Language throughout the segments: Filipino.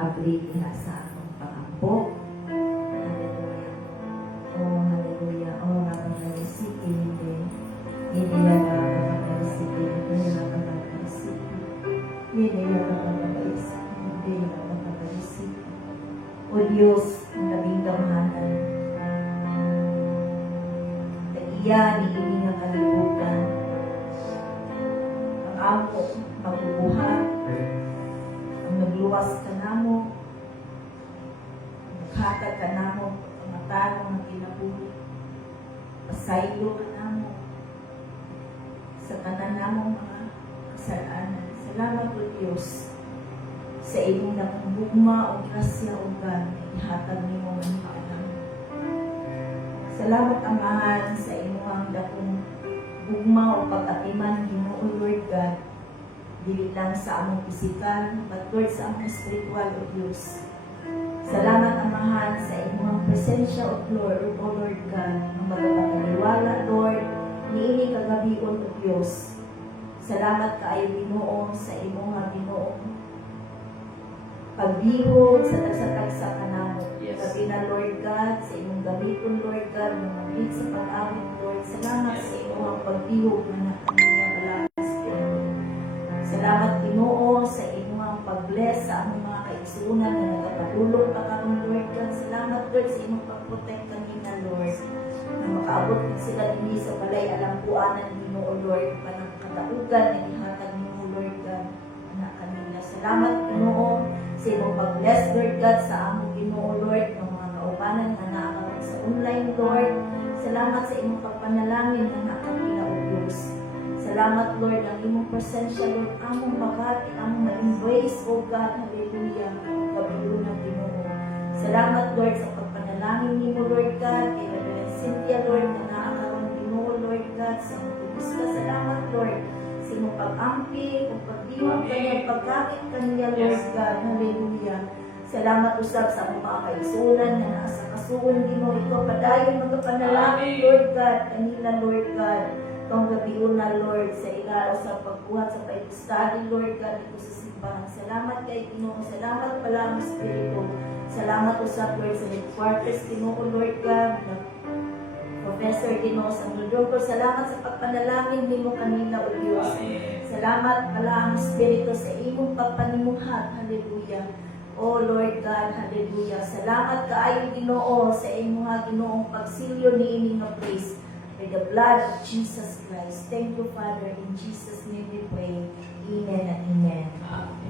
Abli niya sa akong pangampo. Hallelujah. Oh, hallelujah. Oh, nakakarisiki, hindi. Hindi na nakakarisiki. Hindi na nakakarisiki. Hindi na nakakarisiki. Hindi na nakakarisiki. O Diyos, ang naging gamahanan. Nagiya, niini nga kalibutan. Ang amo, magbubuhat. Ang nagluwas ka namo. Naghatag ka namo. Pangatan ng kinabuhi. Pasaylo ka namo. Sa kanan namong mga kasalanan. Salamat o Diyos sa imong nakabugma o grasya o gan ihatag nimo man alam. Salamat Amahan sa imong dakong bugma o pag-atiman Ginoo Lord God, dili lang sa among pisikal but Lord sa among spiritual o Diyos. Salamat Amahan sa imong presensya o Lord God, ang magpapaliwala Lord niini kagabion o Diyos. Salamat kaayo Ginoo sa imong Ginoong pagbihog sa tagsa-tagsa ka namo. Sabi na Lord God, sa imong gamiton Lord God, mga lead sa pag-awit Lord. Salamat sa imong pagbihog na nakaniya balakas Lord. Salamat Ginoo sa imong pag-bless sa among mga kaigsunan na nagpatulong pa karon Lord God. Salamat Lord sa imong pag-protect kanina Lord. Na makaabot din sila dinhi sa balay alampuanan Ginoo Lord, panang kataugan na ihatag nimo Lord God anak kanina. Salamat Ginoo sa imong pag-bless Lord God sa among Ginoo Lord ng mga kaubanan na naakaroon sa online Lord. Salamat sa imong pagpanalangin na nakakila o Diyos. Salamat Lord ang imong presensya Lord among makati among ma-embrace o God. Hallelujah. Gabiyon ng Ginoo. Salamat Lord sa pagpanalangin nimo Lord God kay Reverend Cynthia Lord na naakaroon Ginoo Lord God sa mga salamat Lord sa imong pag-ampi o pagdiwang kanyang paggamit kaniya Lord God. Hallelujah. Salamat usab sa mga kaigsunan na nasa kasuon Ginoo. Ikaw padayon magpanalangin Lord God kanila Lord God. Itong gabiyon na Lord sa ilaw sa pagbuhat sa Bible Lord God dito sa simbahan. Salamat kay Ginoo. Salamat pala ang Espiritu. Salamat usab Lord sa headquarters Ginoo Lord God. Professor Ginoo Sandro. Salamat sa pagpanalangin nimo kanina o Diyos. Salamat pala ang Espiritu sa imong pagpanimuhat. Hallelujah. Oh Lord God, hallelujah. Salamat kaayo Ginoo sa imong Ginoong pagsilyo niini nga praise by the blood of Jesus Christ. Thank you Father, in Jesus name we pray. Amen and amen. Amen.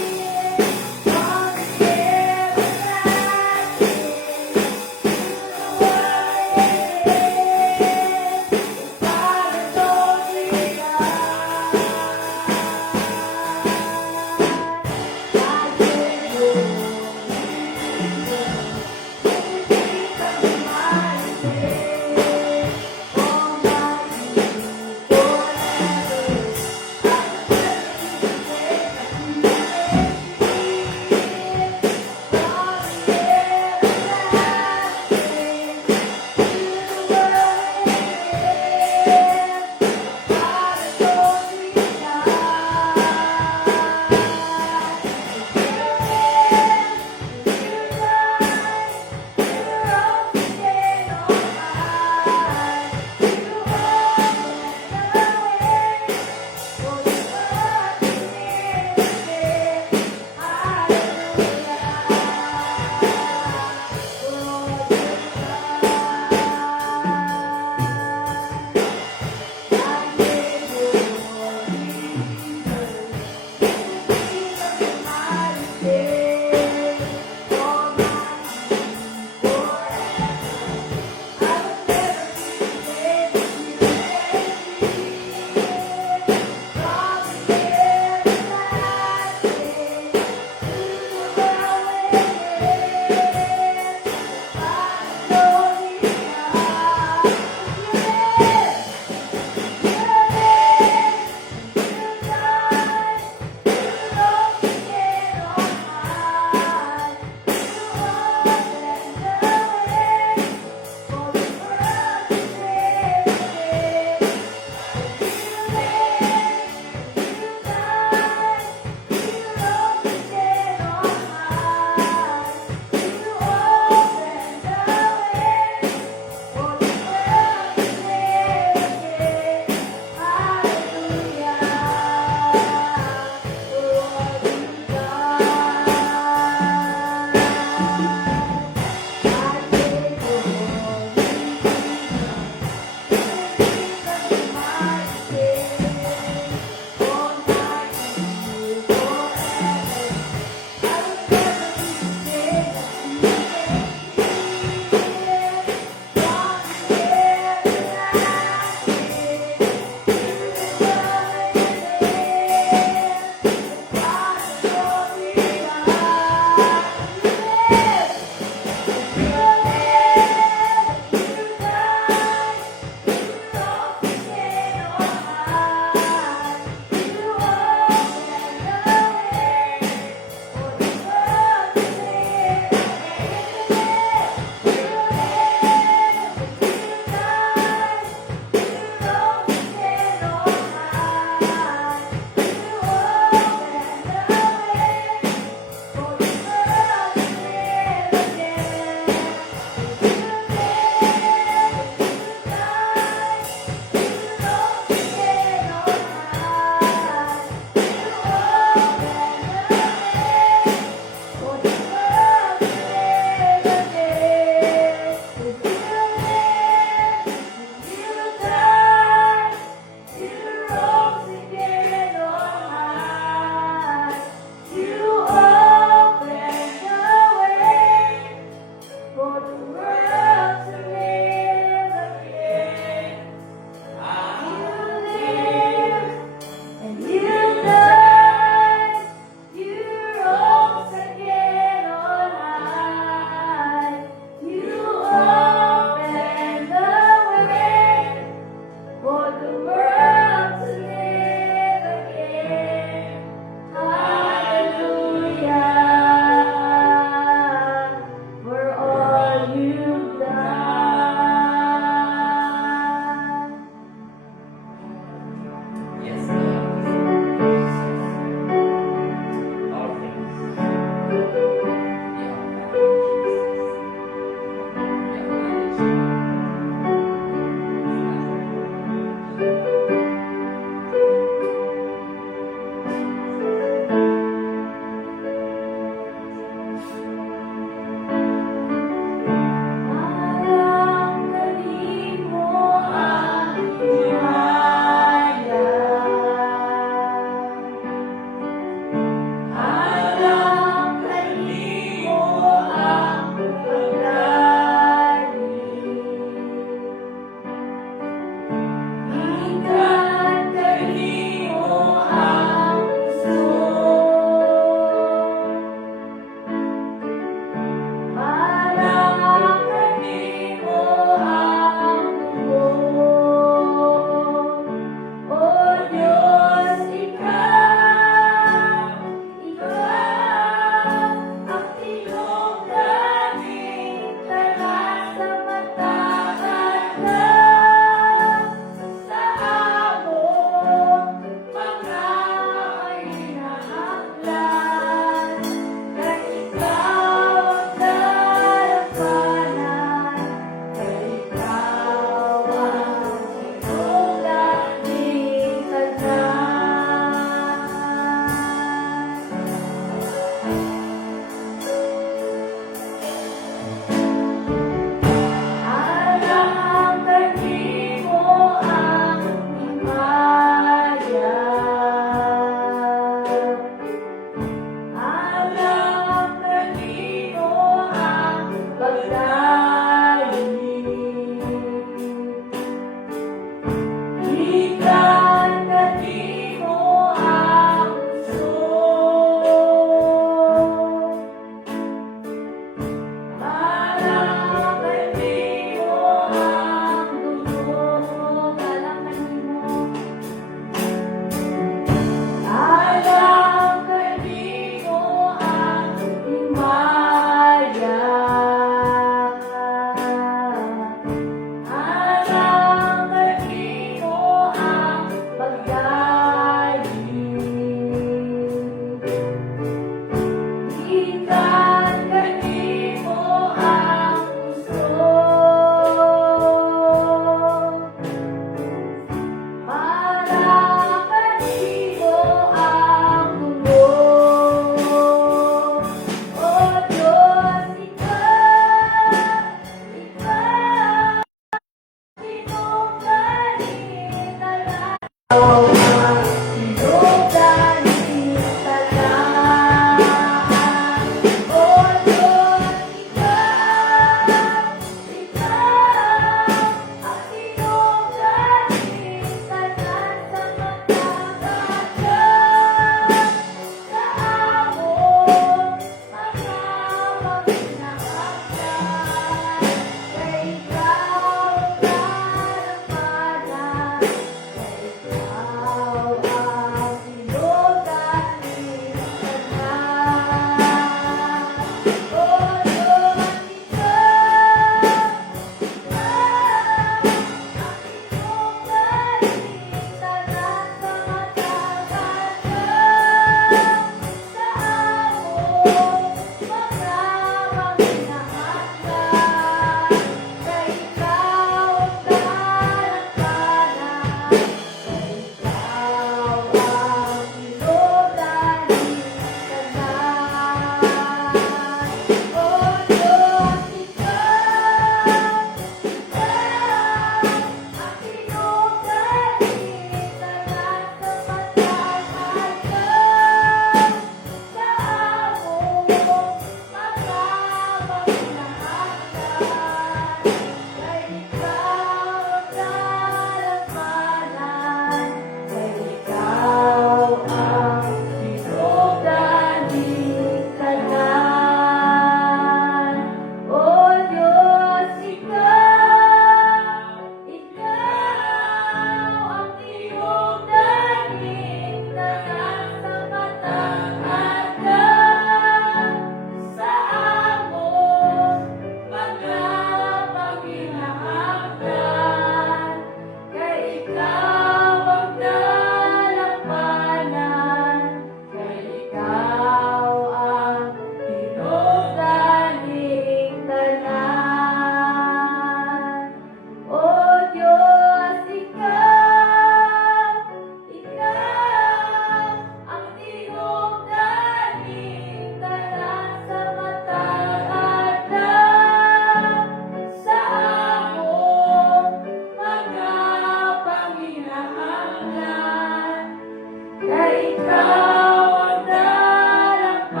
ikaw ang daramanan,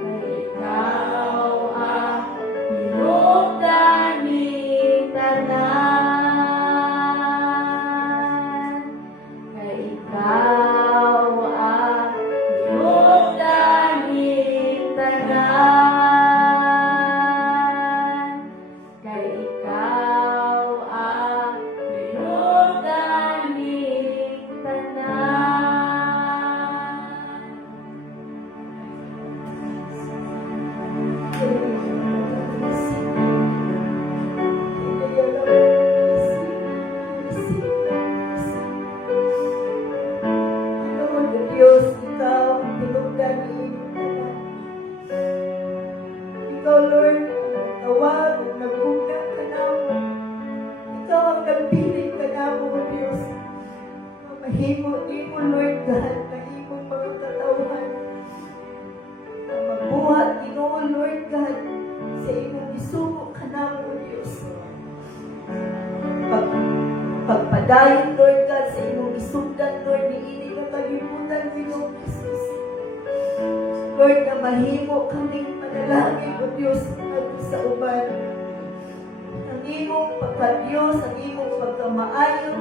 kay ikaw ang hinugdan ni tanan, kay ikaw ang hinugdan ni tanan, kay ikaw ang hinugdan ni tanan. Diyos, ikaw ang tinugdan ni tanan. Ikaw, Lord, ang tawag, ang nagbuka ka namo. Ikaw ang nagpiling ka namo, Diyos. Mahimo, imo, Lord God, na imong mga katawan. Ang magbuhat, Ginoo, Lord God, sa imong isugo ka namo, Diyos. Pagpadayon, Lord God, sa imong isugdan, Lord, niini ka kalimutan, Ginoo Jesus. Lord, na mahimo kaming manalangin, O Diyos, at sa uban. Ang imong pagka-Diyos, ang imong pagkamaayon,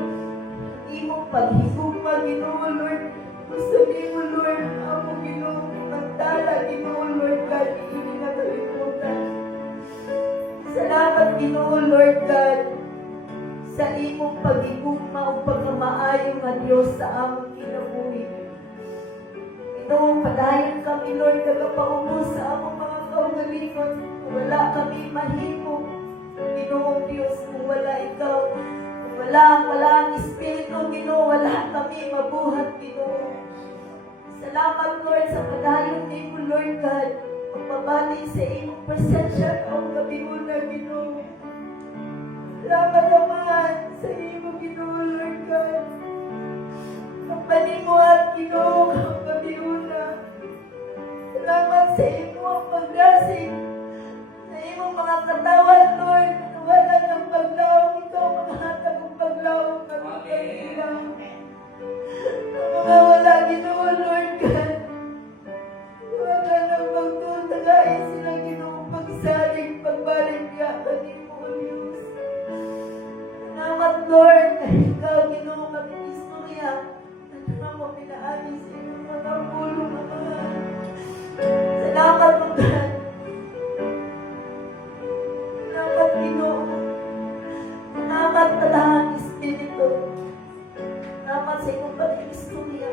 ang imong paghigugma, Ginoo, Lord. Gusto nimo, Lord, ang Ginoo, magtala, Ginoo, Lord God, niini ka kalimutan. Salamat, Ginoo, Lord God, sa imong pagigugma o pagkamaayo nga Diyos sa among kinabuhi. Ginoo, padayon kami, Lord, tagapaubos sa among mga kaugalingon. Kung wala kami mahimo, Ginoo Diyos, kung wala ikaw, kung wala ang Espiritu, Ginoo, wala kami mabuhat, Ginoo. Salamat, Lord, sa padayon nimo, Lord God, pagpabati sa imong presensya o gabiuna, Ginoo. Salamat naman sa imo, Ginoo, Lord God. Ang panimuhat, Ginoo, ang gabiuna. Salamat sa imo ang pagdasig sa imong mga katawan, Lord. Wala ng paglawang ikaw, maghatag ang paglawang ng pagkilang. Ang mga wala, Ginoo, Lord God. Wala ng pagtutagain sila, Ginoo, pagsaling, pagbalik niya, kanimo, O Diyos. Salamat, Lord, na ikaw, Ginoo, kaming istorya. Na mo pinaali sa iyong mga pulo, mga. Salamat, O God. Salamat, Ginoo. Salamat, Talahang Espiritu. Salamat sa iyong pag-istorya.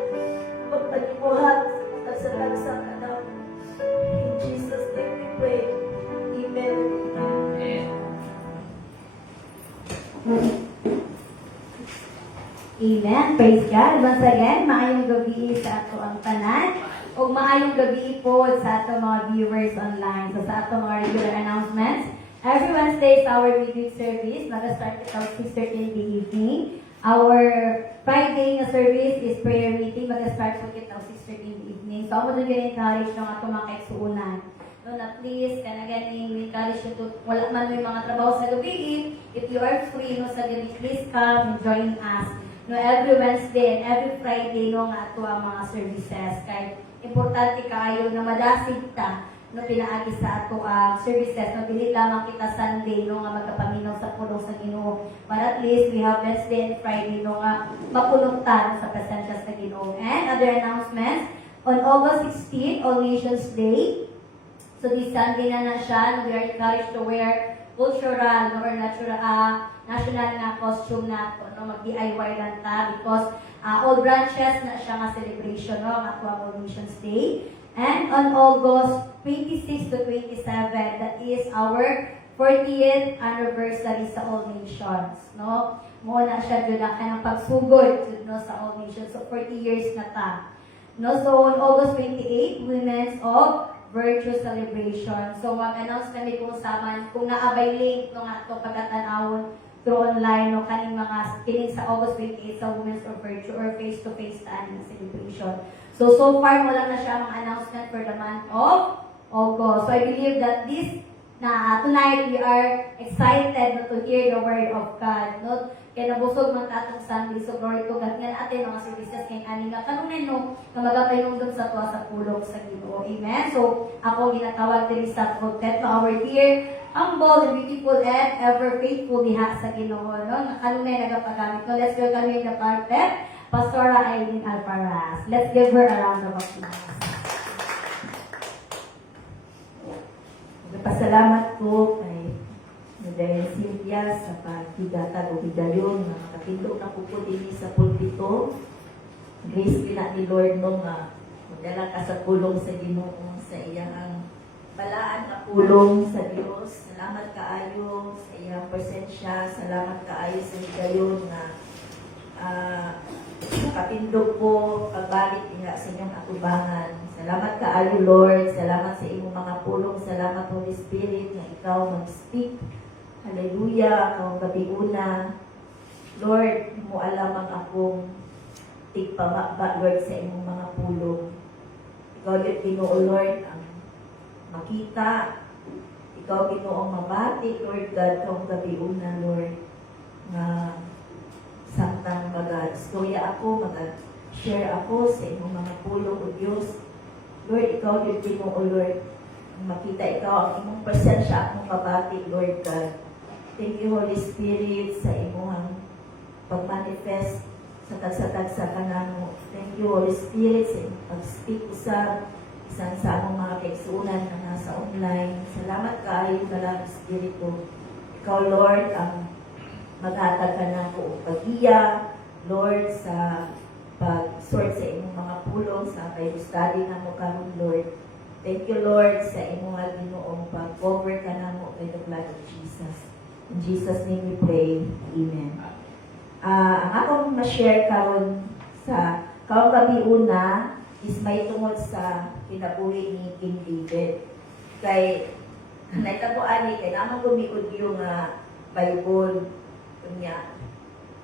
Pagpanimuhat sa tagsang anak. In Jesus' name we pray. Amen. Amen. Praise God. Once again, maayong gabi sa ato ang tanan. O maayong gabi po sa ato mga viewers online. So sa ato mga regular announcements, every Wednesday is our midweek service. Mag-start ito 6:30 in the evening. Our Friday na service is prayer meeting. Mag-start po ito 6:30 in the evening. So ako doon encourage ng ato mga kaigsuunan. No, at least, kanaganing we encourage you to, wala man may mga trabaho sa gabi. If you are free, no, sa gabi, please come and join us. No, every Wednesday and every Friday, no, nga ato ang mga services. Kaya importante kayo na madasig ta, no, pinaagi sa ato ang services. No, dili lamang kita Sunday, no, nga magkapaminaw sa pulong sa Ginoo. But at least we have Wednesday and Friday, no, nga mapulong ta, no, sa presensya sa Ginoo. And other announcements, on August 16, All Nations Day. So this Sunday na siya, we are encouraged to wear cultural or national na costume na no, mag-DIY lang ta because all branches na siya nga celebration, no, ang All Nations Day. And on August 26 to 27, that is our 40th anniversary sa All Nations, no? Muna siya doon ang pagsugod, no, sa All Nations. So 40 years na ta. No, so on August 28, Women's of Virtue Celebration. So mag-announce kami kung saan, kung naabay link no nga ito pagkatanawon through online no kaning mga kining sa August 28 sa Women's of Virtue or face-to-face ta aning celebration. So far wala na siya mga announcement for the month of August. So I believe that this na tonight we are excited to hear the word of God. No? Kaya nabusog man tatong Sunday, so glory to God. Nga natin mga services kay ani nga kanunay no, nga magapayong doon sa tuwa sa pulong sa Ginoo. Amen. So ako ginatawag diri sa quartet na our dear, humble and beautiful and ever faithful diha sa Ginoo. No? Nga kanunay nagapagamit. No? Let's welcome in the quartet, Pastora Aileen Alparaz. Let's give her a round of applause. Nagpasalamat ko kay Madayon Cynthia sa paghigatag o higayon na makatindog na po din sa pulpito. Grace pina ni Lord no nga magdala ka sa pulong sa Ginoo sa iyang balaan na pulong sa Dios. Salamat kaayo sa iyang presensya. Salamat kaayo sa higayon na nakatindog po pagbalik niya sa inyong atubangan. Salamat kaayo Lord. Salamat sa imong mga pulong. Salamat Holy Spirit na ikaw mag-speak. Hallelujah. Ikaw gabi-una. Lord, mo alamang akong tigpamaba Lord sa imong mga pulong. Ikaw din Ginoo Lord ang makita. Ikaw Ginoo ang mabati Lord God. Ikaw gabi-una Lord na samtang mag-storya ako, mag-share ako sa imong mga pulong o Diyos. Lord, ikaw din Ginoo Lord. Makita ikaw ang imong presensya, akong mabati, Lord God. Thank you, Holy Spirit, sa imong pag-manifest sa tagsa-tagsa ka namo. Thank you, Holy Spirit, sa imong pag-speak sa isang sa among mga kaigsuunan na nasa online. Salamat kaayo na Espiritu. Ikaw, Lord, ang maghatag ka na ko pag-iya, Lord, sa pag-sort sa imong mga pulong, sa Bible study na mo karon Lord. Thank you, Lord, sa imong Ginoong pag-cover ka na mo by the blood of Jesus. In Jesus' name we pray. Amen. Ang akong ma-share karon sa kaong gabi-una is may tungod sa kinabuhi ni King David. Kay, naitabuan ni, kay namang gumiod yung Bible niya.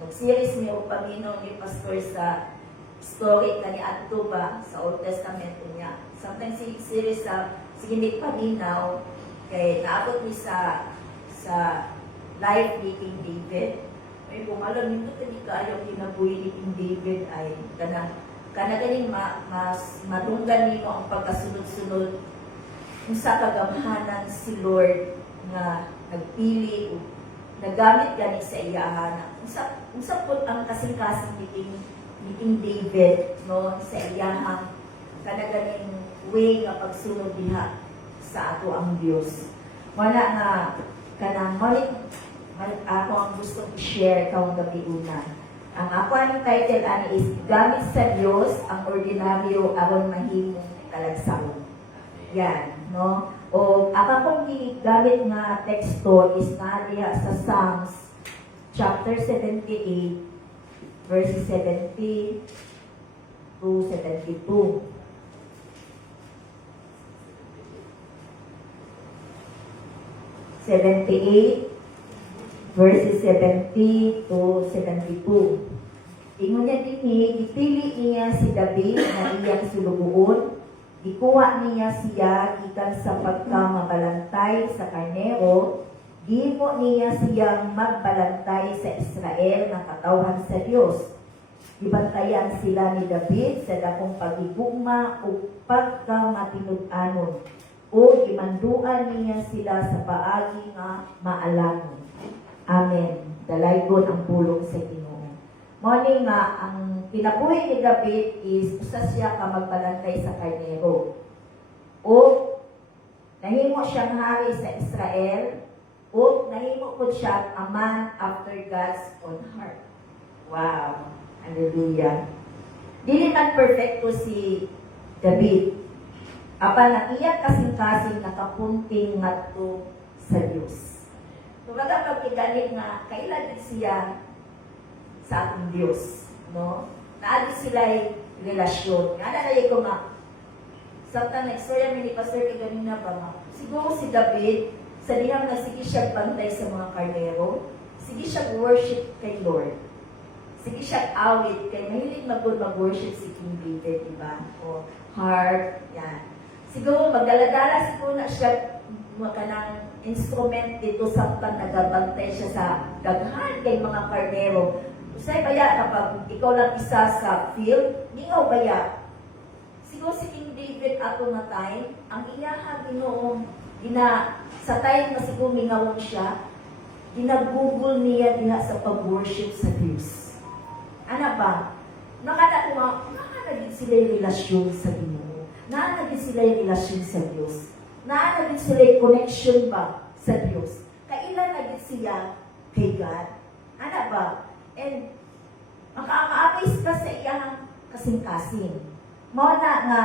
Mag-series niyo o Panginoon ni Pastor sa story ka ni Adto ba sa Old Testament niya. Sometimes si series sa sige paminaw kay naabot ni sa life ni King David. May kung alam nito tani kaayo kinabuhi ni King David ay kana ganing mas madunggan nimo ang pagkasunod-sunod kung sa kagamhanan si Lord nga nagpili o nagamit gani sa iyahan. Unsa pud ang kasing-kasing ni King David no sa iyahang kanaganing way nga pagsunod diha sa ato ang Dios. Wala nga kanang ako ang gustong i-share kawang gabi-una. Ang ako ang title ani is Gamit sa Dios ang ordinaryo aron mahimong talagsaon. Yan, no? O ako pong gigamit nga teksto is na diha sa Psalms chapter 78 verses 70 to 72. Verses 70 to 72. Ingon niya din ipili niya si David na iyang sulubuon, ikuha niya siya gikan sa pagkamabalantay sa karnero, gimo niya siyang magbalantay sa Israel na katawhan sa Dios. Ibantayan sila ni David sa dakong pagigugma o pagkamatinud-anon, o imanduan niya sila sa paagi nga maalamon. Amen. Dalaygon ang pulong sa Ginoo. Moni nga ang kinabuhi ni David is usa siya ka magbalantay sa karnero. O nahimo siyang hari sa Israel, o nahimo po siya a man after God's own heart. Wow. Hallelujah. Dili man perfecto si David. Apan ang iya kasing-kasing nakapunting ngadto sa Dios. Tumaga pagkiganit nga kailan siya sa atong Dios, no? Naadi sila'y relasyon. Nga na ko nga samtang nag-storya ni Pastor kanina ba nga. Siguro si David sa dihang na sige siya bantay sa mga karnero, sige siya worship kay Lord. Sige siya awit kay mahilig mag-worship si King David, diba? O harp, yan. Siguro magdaladala siguro na siya makanang instrument dito samtang nagabantay siya sa daghan kay mga karnero. Usay baya kapag ikaw lang isa sa field, ningaw baya. Siguro si King David ato nga time, ang iyaha Ginoo sa time na siguro mingawon siya, ginagugol niya diha sa pag-worship sa Diyos. Ano ba? Nakadagid sila yung relasyon sa Ginoo. Nakadagid sila yung relasyon sa Diyos. Nakadagid sila yung connection ba sa Diyos. Kailan nagid siya kay God? Ano ba? And maka-amaabis ka sa iyang kasing-kasing. Mao na nga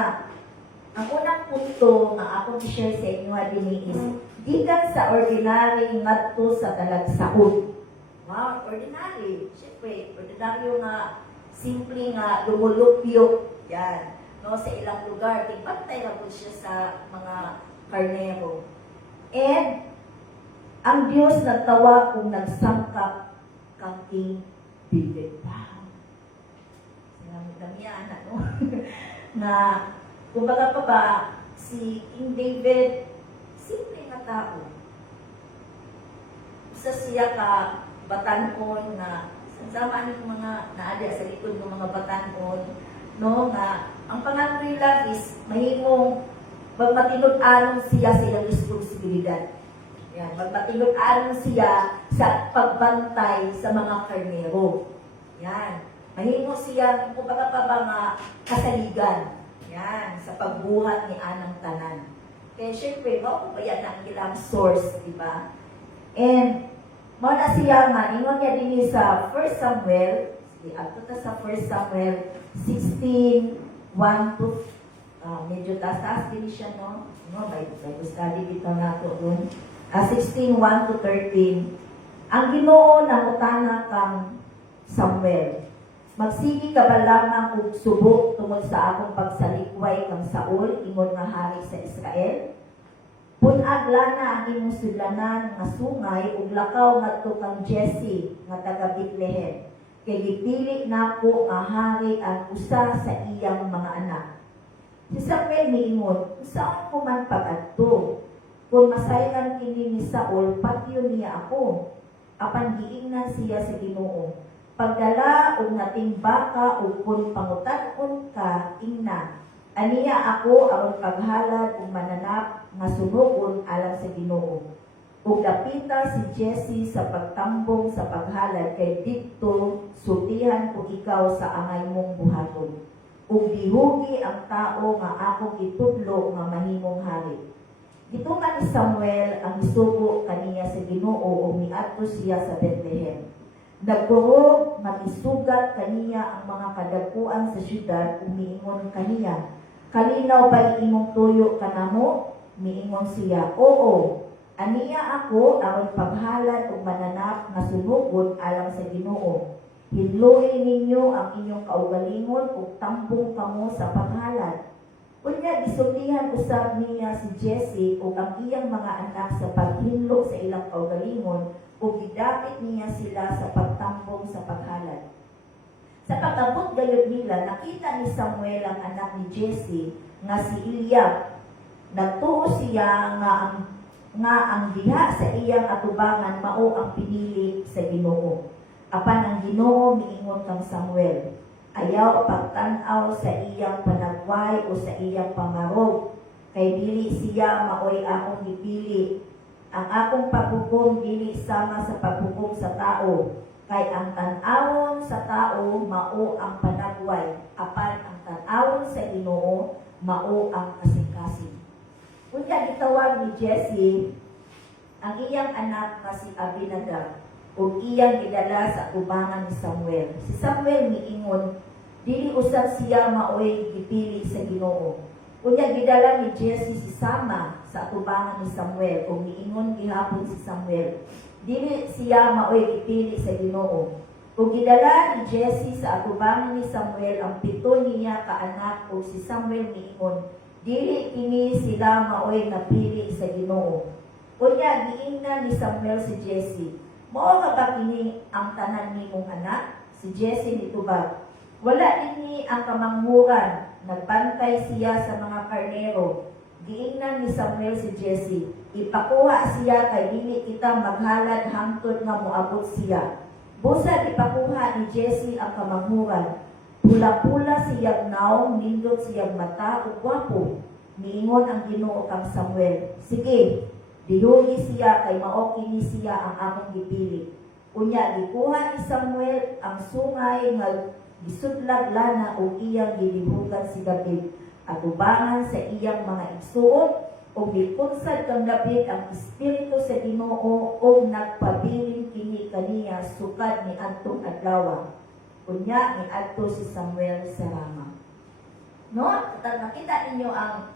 ang unang punto nga akong i-share sa inyo din is gikan sa ordinary ngadto sa talagsaon. Wow, ordinary. Siyempre, ordinaryo nga simple nga lumulupyo. Yan. No, sa ilang lugar, tingpantay na po siya sa mga karnero. And ang Diyos nagtawa kung nagsangkap kang King David. Wow. Dami-damihan, ano? Na kumbaga pa ba, si King David, simple na tao. Isa siya ka batanon na, sama ng mga naadya sa likod ng mga batanon, no, nga, ang pangalan nila is, mahimong magmatinod-anon siya sa ilang responsibilidad. Yan, magmatinod-anon siya sa pagbantay sa mga karnero. Yan, mahimo siya, kumbaga pa ba nga, kasaligan. Yan, sa pagbuhat ni Anang Tanan. Kaya syempre, mao ba yan ang ilang source, di ba? And, mao na siya nga, ingon niya din sa 1 Samuel, sige, ato ta sa 1 Samuel 16:1 to, medyo taas-taas din siya, no? No, may study dito nato doon. 16:1 to 13. Ang Ginoo nangutana kang Samuel, magsigi ka ba lamang og subok tungod sa akong pagsalikway kang Saul, ingon nga hari sa Israel? Punag lana ang imong sudlanan nga sungay ug lakaw ngadto kang Jesse nga taga Bethlehem. Kay gipili nako nga hari ang usa sa iyang mga anak. Si Samuel miingon, saan ko man pag-adto? Kung masayran kini ni Saul, patyo niya ako. Apan giingnan siya sa Ginoo. Pagdala og nating baka ug kun pangutan-on ka ingna, aniya ako aron paghalad ug mananap nga sunugon alang sa Ginoo. Ug dapita si Jesse sa pagtambong sa paghalad kay didto sultihan ko ikaw sa angay mong buhaton. Ug dihugi ang tao nga akong itudlo nga mahimong hari. Gitungan ni Samuel ang isugo kaniya sa Ginoo ug miadto siya sa Bethlehem. Nagkurog, magisugat kaniya ang mga kadapuan sa syudad, umiingon kaniya, kalinaw ba imong tuyo kanamo? Miingon siya, oo, aniya ako aron paghalad ug mananap nga sunugon alang sa Ginoo. Hinluoy ninyo ang inyong kaugalingon ug tambong kamo sa paghalad. Unya gisultihan usab niya si Jesse ug ang iyang mga anak sa paghinlo sa ilang kaugalingon ug gidapit niya sila sa pagtambong sa paghalad. Sa pag-abot gayud nila, nakita ni Samuel ang anak ni Jesse nga si Eliab. Nagtuo siya nga ang diha sa iyang atubangan mao ang pinili sa Ginoo. Apan ang Ginoo miingon kang Samuel, ayaw pagtan-aw sa iyang panagway o sa iyang pangarog, kay dili siya maoy akong gipili. Ang akong paghukom dili sama sa paghukom sa tao, kay ang tan-awon sa tao mao ang panagway, apan ang tan-awon sa Ginoo mao ang kasing-kasing. Unya gitawag ni Jesse ang iyang anak nga si Abinadab ug iyang gidala sa ubangan ni Samuel. Si Samuel miingon, dili usab siya maoy gipili sa Ginoo. Unya gidala ni Jesse si Sama sa atubangan ni Samuel ug miingon gihapon si Samuel, dili siya maoy gipili sa Ginoo. Ug gidala ni Jesse sa atubangan ni Samuel ang 7 niya ka anak ug si Samuel miingon, dili kini sila maoy napili sa Ginoo. Unya giingnan ni Samuel si Jesse, mao nga ba kini ang tanan nimong anak? Si Jesse nitubag, wala dinhi ang kamanghuran, nagbantay siya sa mga karnero. giingnan ni Samuel si Jesse, ipakuha siya kay dili kita maghalad hangtod nga moabot siya. Busa ipakuha ni Jesse ang kamanghuran. Pula-pula siyang naong, nindot siyang mata ug gwapo. Niingon ang Ginoo kang Samuel, sige, dihugi siya kay mao kini siya ang akong gipili. Unya gikuha ni Samuel ang sungay nga gisudlag lana ug iyang gilihugan si David at ubangan sa iyang mga igsuon ug gipunsad kang David ang espiritu sa Ginoo ug nagpabiling kini kaniya sukad ni adtong adlaw. Unya ni adto si Samuel sa Rama. No, nakita ninyo ang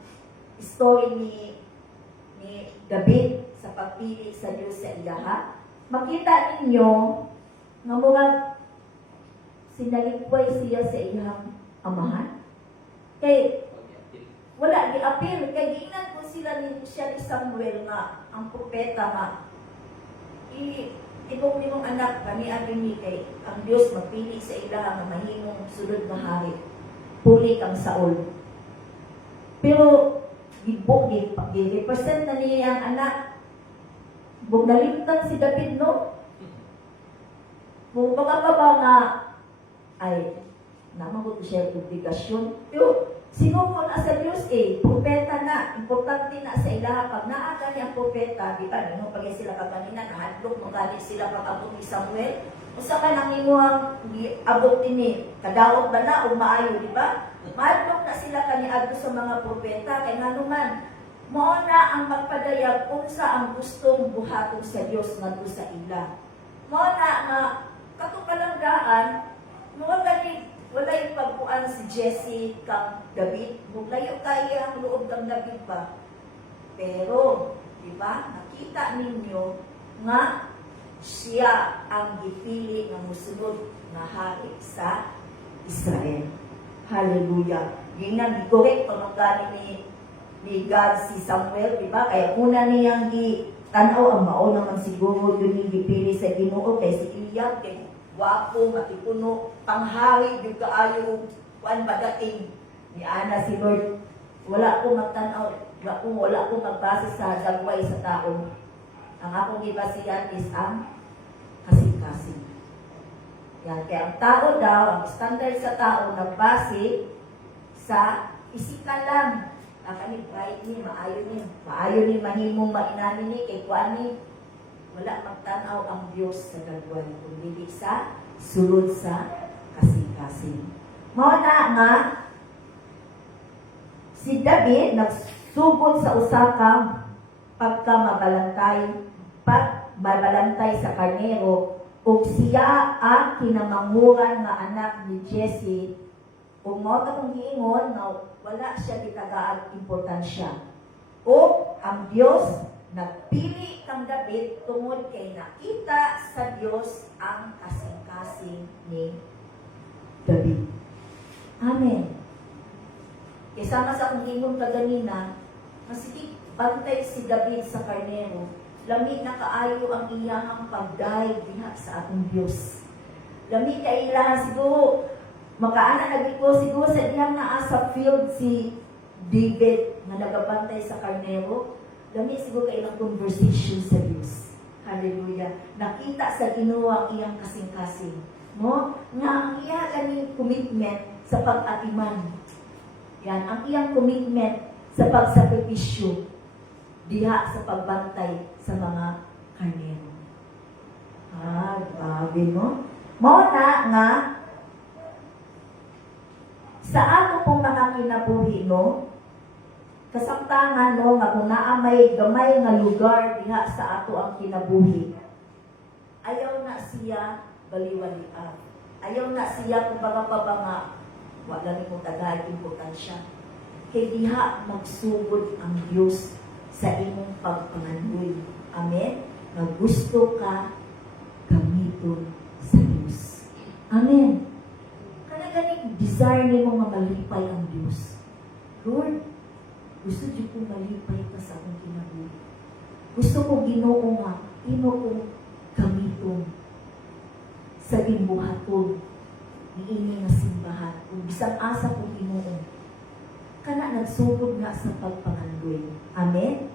story ni David sa pagpili sa Dios sa iyaha. Makita ninyo nga murag sinalipway siya sa iyang amahan. Kay wala gi-appeal kay giingnan ko sila ni siya ni Samuel nga ang propeta nga itong minong anak kani adini kay ang Dios magpili sa ilaha nga mahimong sulod nga hari. Puli kang Saul. Pero gi-represent na niya ang anak. Bug nalimtan si David, no? Kung baka ba nga ay namagot siya obligasyon. Pero sinuko na sa Diyos propeta na, importante na sa ilaha. Pag naaka niya ang propeta, di ba, nung pag sila kaganina, nahadlok, magalit sila pag abot ni Samuel. Usa ka nang imuhang abot ini, kadawat ba na o maayo, di ba? Mahadlok na sila kaniadto sa mga propeta, kay nanuman, mao na ang magpadayag kung sa ang gustong buhaton sa Diyos ngadto sa ila. Mao na nga katukalanggaan, wala yung pagpuan si Jesse kang David. Muglayo kaya ang loob ng David pa. Pero, di ba, nakita ninyo nga siya ang gipili ng musunod na hari sa Israel. Hallelujah. Yung nag-correct pamanggali ni God si Samuel, di ba? Kaya una niyang tanaw ang mao naman siguro yun yung gipili sa Ginoo kay si Eliab, kay wapo, matipuno, panghari, yung kaayo, kuan padating ni Ana si Lord. Wala ko magtanaw, wala ko magbase sa dagway sa tao. Ang akong gibasihan is ang kasing-kasing. Yan, kaya ang tao daw, ang standard sa tao, nagbase sa isika lang. Kani right ni, maayo ni mahimong mainani ni, kay kuan ni, wala magtanaw ang Diyos sa dagway, kundi sa sulod sa kasing-kasing. Mao na nga, si David nagsugod sa usakang pagmabalantay sa karnero, ug siya ang kinamanghuran nga anak ni Jesse, ug mao katong giingon nga wala siya gitagaad importansya. O ang Dios nagpili kang David tungod kay nakita sa Dios ang kasing-kasing ni David. Amen. Kasama sa akong ingon kaganina, masiki bantay si David sa karnero, lami na kaayo ang iyang pagdayeg diha sa atong Dios. Lami kay ilahan siguro makaana lagi ko siguro sa diyang naa sa field si David nga nagabantay sa karnero. Lami siguro kay ilang conversation sa Dios. Hallelujah. Nakita sa Ginoo ang iyang kasing-kasing, no? Nga ang iya kaning commitment sa pag-atiman. Yan, ang iyang commitment sa pagsakripisyo diha sa pagbantay sa mga karnero. Grabe, no? Mao na nga sa ato pong mga kinabuhi, no? Kasangtangan, no, nga kung naamay gamay nga lugar diha sa ato ang kinabuhi. Ayaw na siya baliwalian. Ayaw na siya kung baga pa ba nga wala ni kong tagay importansya. Kay diha magsugod ang Diyos sa imong pagpanganuy. Amen? Na gusto ka gamiton sa Diyos. Amen? Kanagaling desire ni mo nga malipay ang Diyos. Lord, gusto niyo kong malipay ka sa akong kinabuhi. Gusto ko Ginoo nga, ino kong gamiton sa gimbuhaton ni ini nga simbahan. Kung bisang asa kong Ginoo. Kana nagsugod nga sa pagpangandoy. Amen?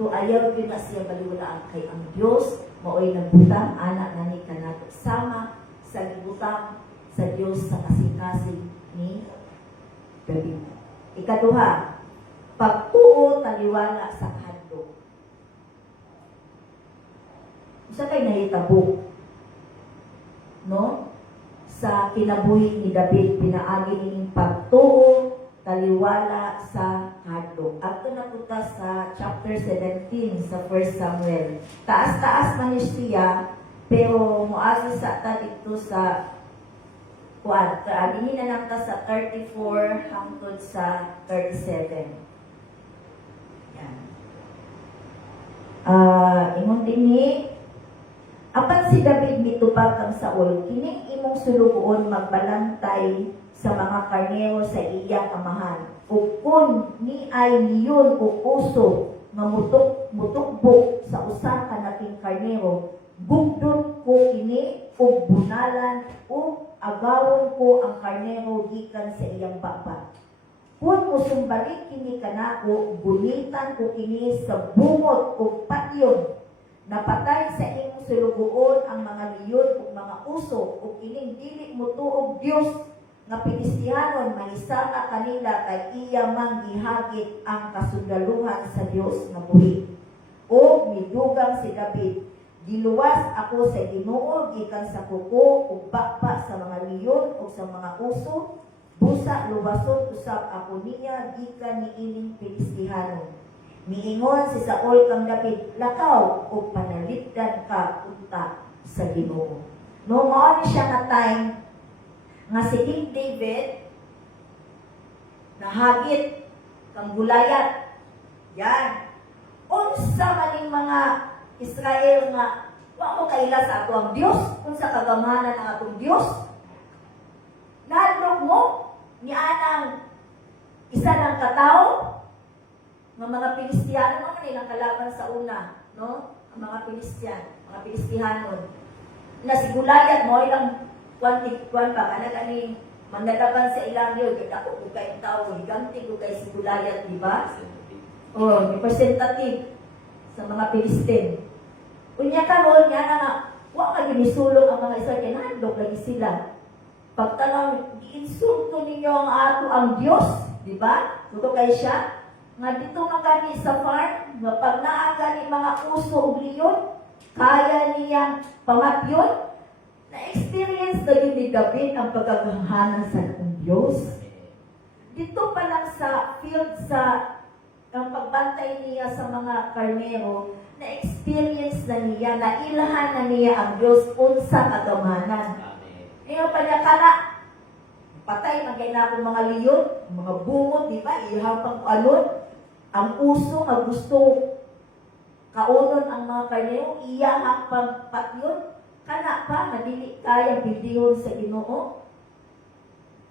To ayaw yun na siya baliwalaan kay ang Diyos, maoy nagbutang, anak na ni kanato. Sama sa gibutang sa Diyos sa kasing-kasing ni David. Ikaduha, pagtuo taliwala sa kahadlok. Isa kay nahitabo, no? Sa kinabuhi ni David, pinaagi nining pagtuo taliwala sa kahadlok. Ato na punta sa chapter 17 sa 1 Samuel. Taas-taas man siya, pero muagi sa ta dito sa kuan. Kaaginin na lang ta sa 34 hangtod sa 37. Yan. Ingon dinhi, apan si David mitubag kang Saul, kining imong sulugoon magbalantay sa mga karnero sa iyang amahan. Ug kun ni ay niyon o uso nga mutukbo sa usa ka nating karnero, gugdon ko kini ug bunalan ug agawon ko ang karnero gikan sa iyang baba. Kung musumbalik kini kanako, gunitan ko kini sa bungot ug patyon. Napatay sa imong sulugoon ang mga liyon ug mga uso ug ining dili mo tuog Dios nga Pilistiyanon mahisama kanila kay iya mang gihagit ang kasundaluhan sa Dios nga buhi. O midugang si David, giluwas ako sa Ginoo gikan sa kuko ug bakpa sa mga liyon ug sa mga uso, busa luwason usab ako niya gikan niining Pilistiyanon. Miingon si Saul kang David, lakaw ug panalitdan ka unta sa Ginoo. No mao ni siya nga time nga si King David nahagit kang Gulayat. Yan. Unsa maning mga Israel nga wa mo kaila sa ato ang Dios, unsa kagamanan ang atong Dios. Nadlog mo ni anang isa lang katawo ng mga Pilistiyano naman nilang kalaban sa una, no? Ang mga Pilistihanon. Na si Gulayat mo ilang kwan pa, kanag-ani manlalaban sa ilang yun, ako ko kay tao, higanti ko kay si Gulayat, di ba? O, representative sa mga Pilistin. Unya ka mo, niya na nga, wa ka ginisulong ang mga Israel, kinahadlok lagi sila. Pagtanong, giinsulto ninyo ang ato ang Diyos, di ba? Tuto kay siya. Nga dito nga gani sa farm, nga pag naagani mga uso o liyon, kaya niyang pamatyon. Na-experience na yun ni David ang pagkakahanan sa Diyos. Dito pa lang sa field ang pagbantay niya sa mga karnero, na-experience na niya, nailahan na niya ang Diyos unsa kagamanan. Ngayon pa niya kana, patay ang kainapong mga liyon, mga bungot, di ba? Ihapang alon, ang uso nga gusto kaunon ang mga karnero, iyahang pang patyon, kana pa, madili kaya bidihon sa Ginoo.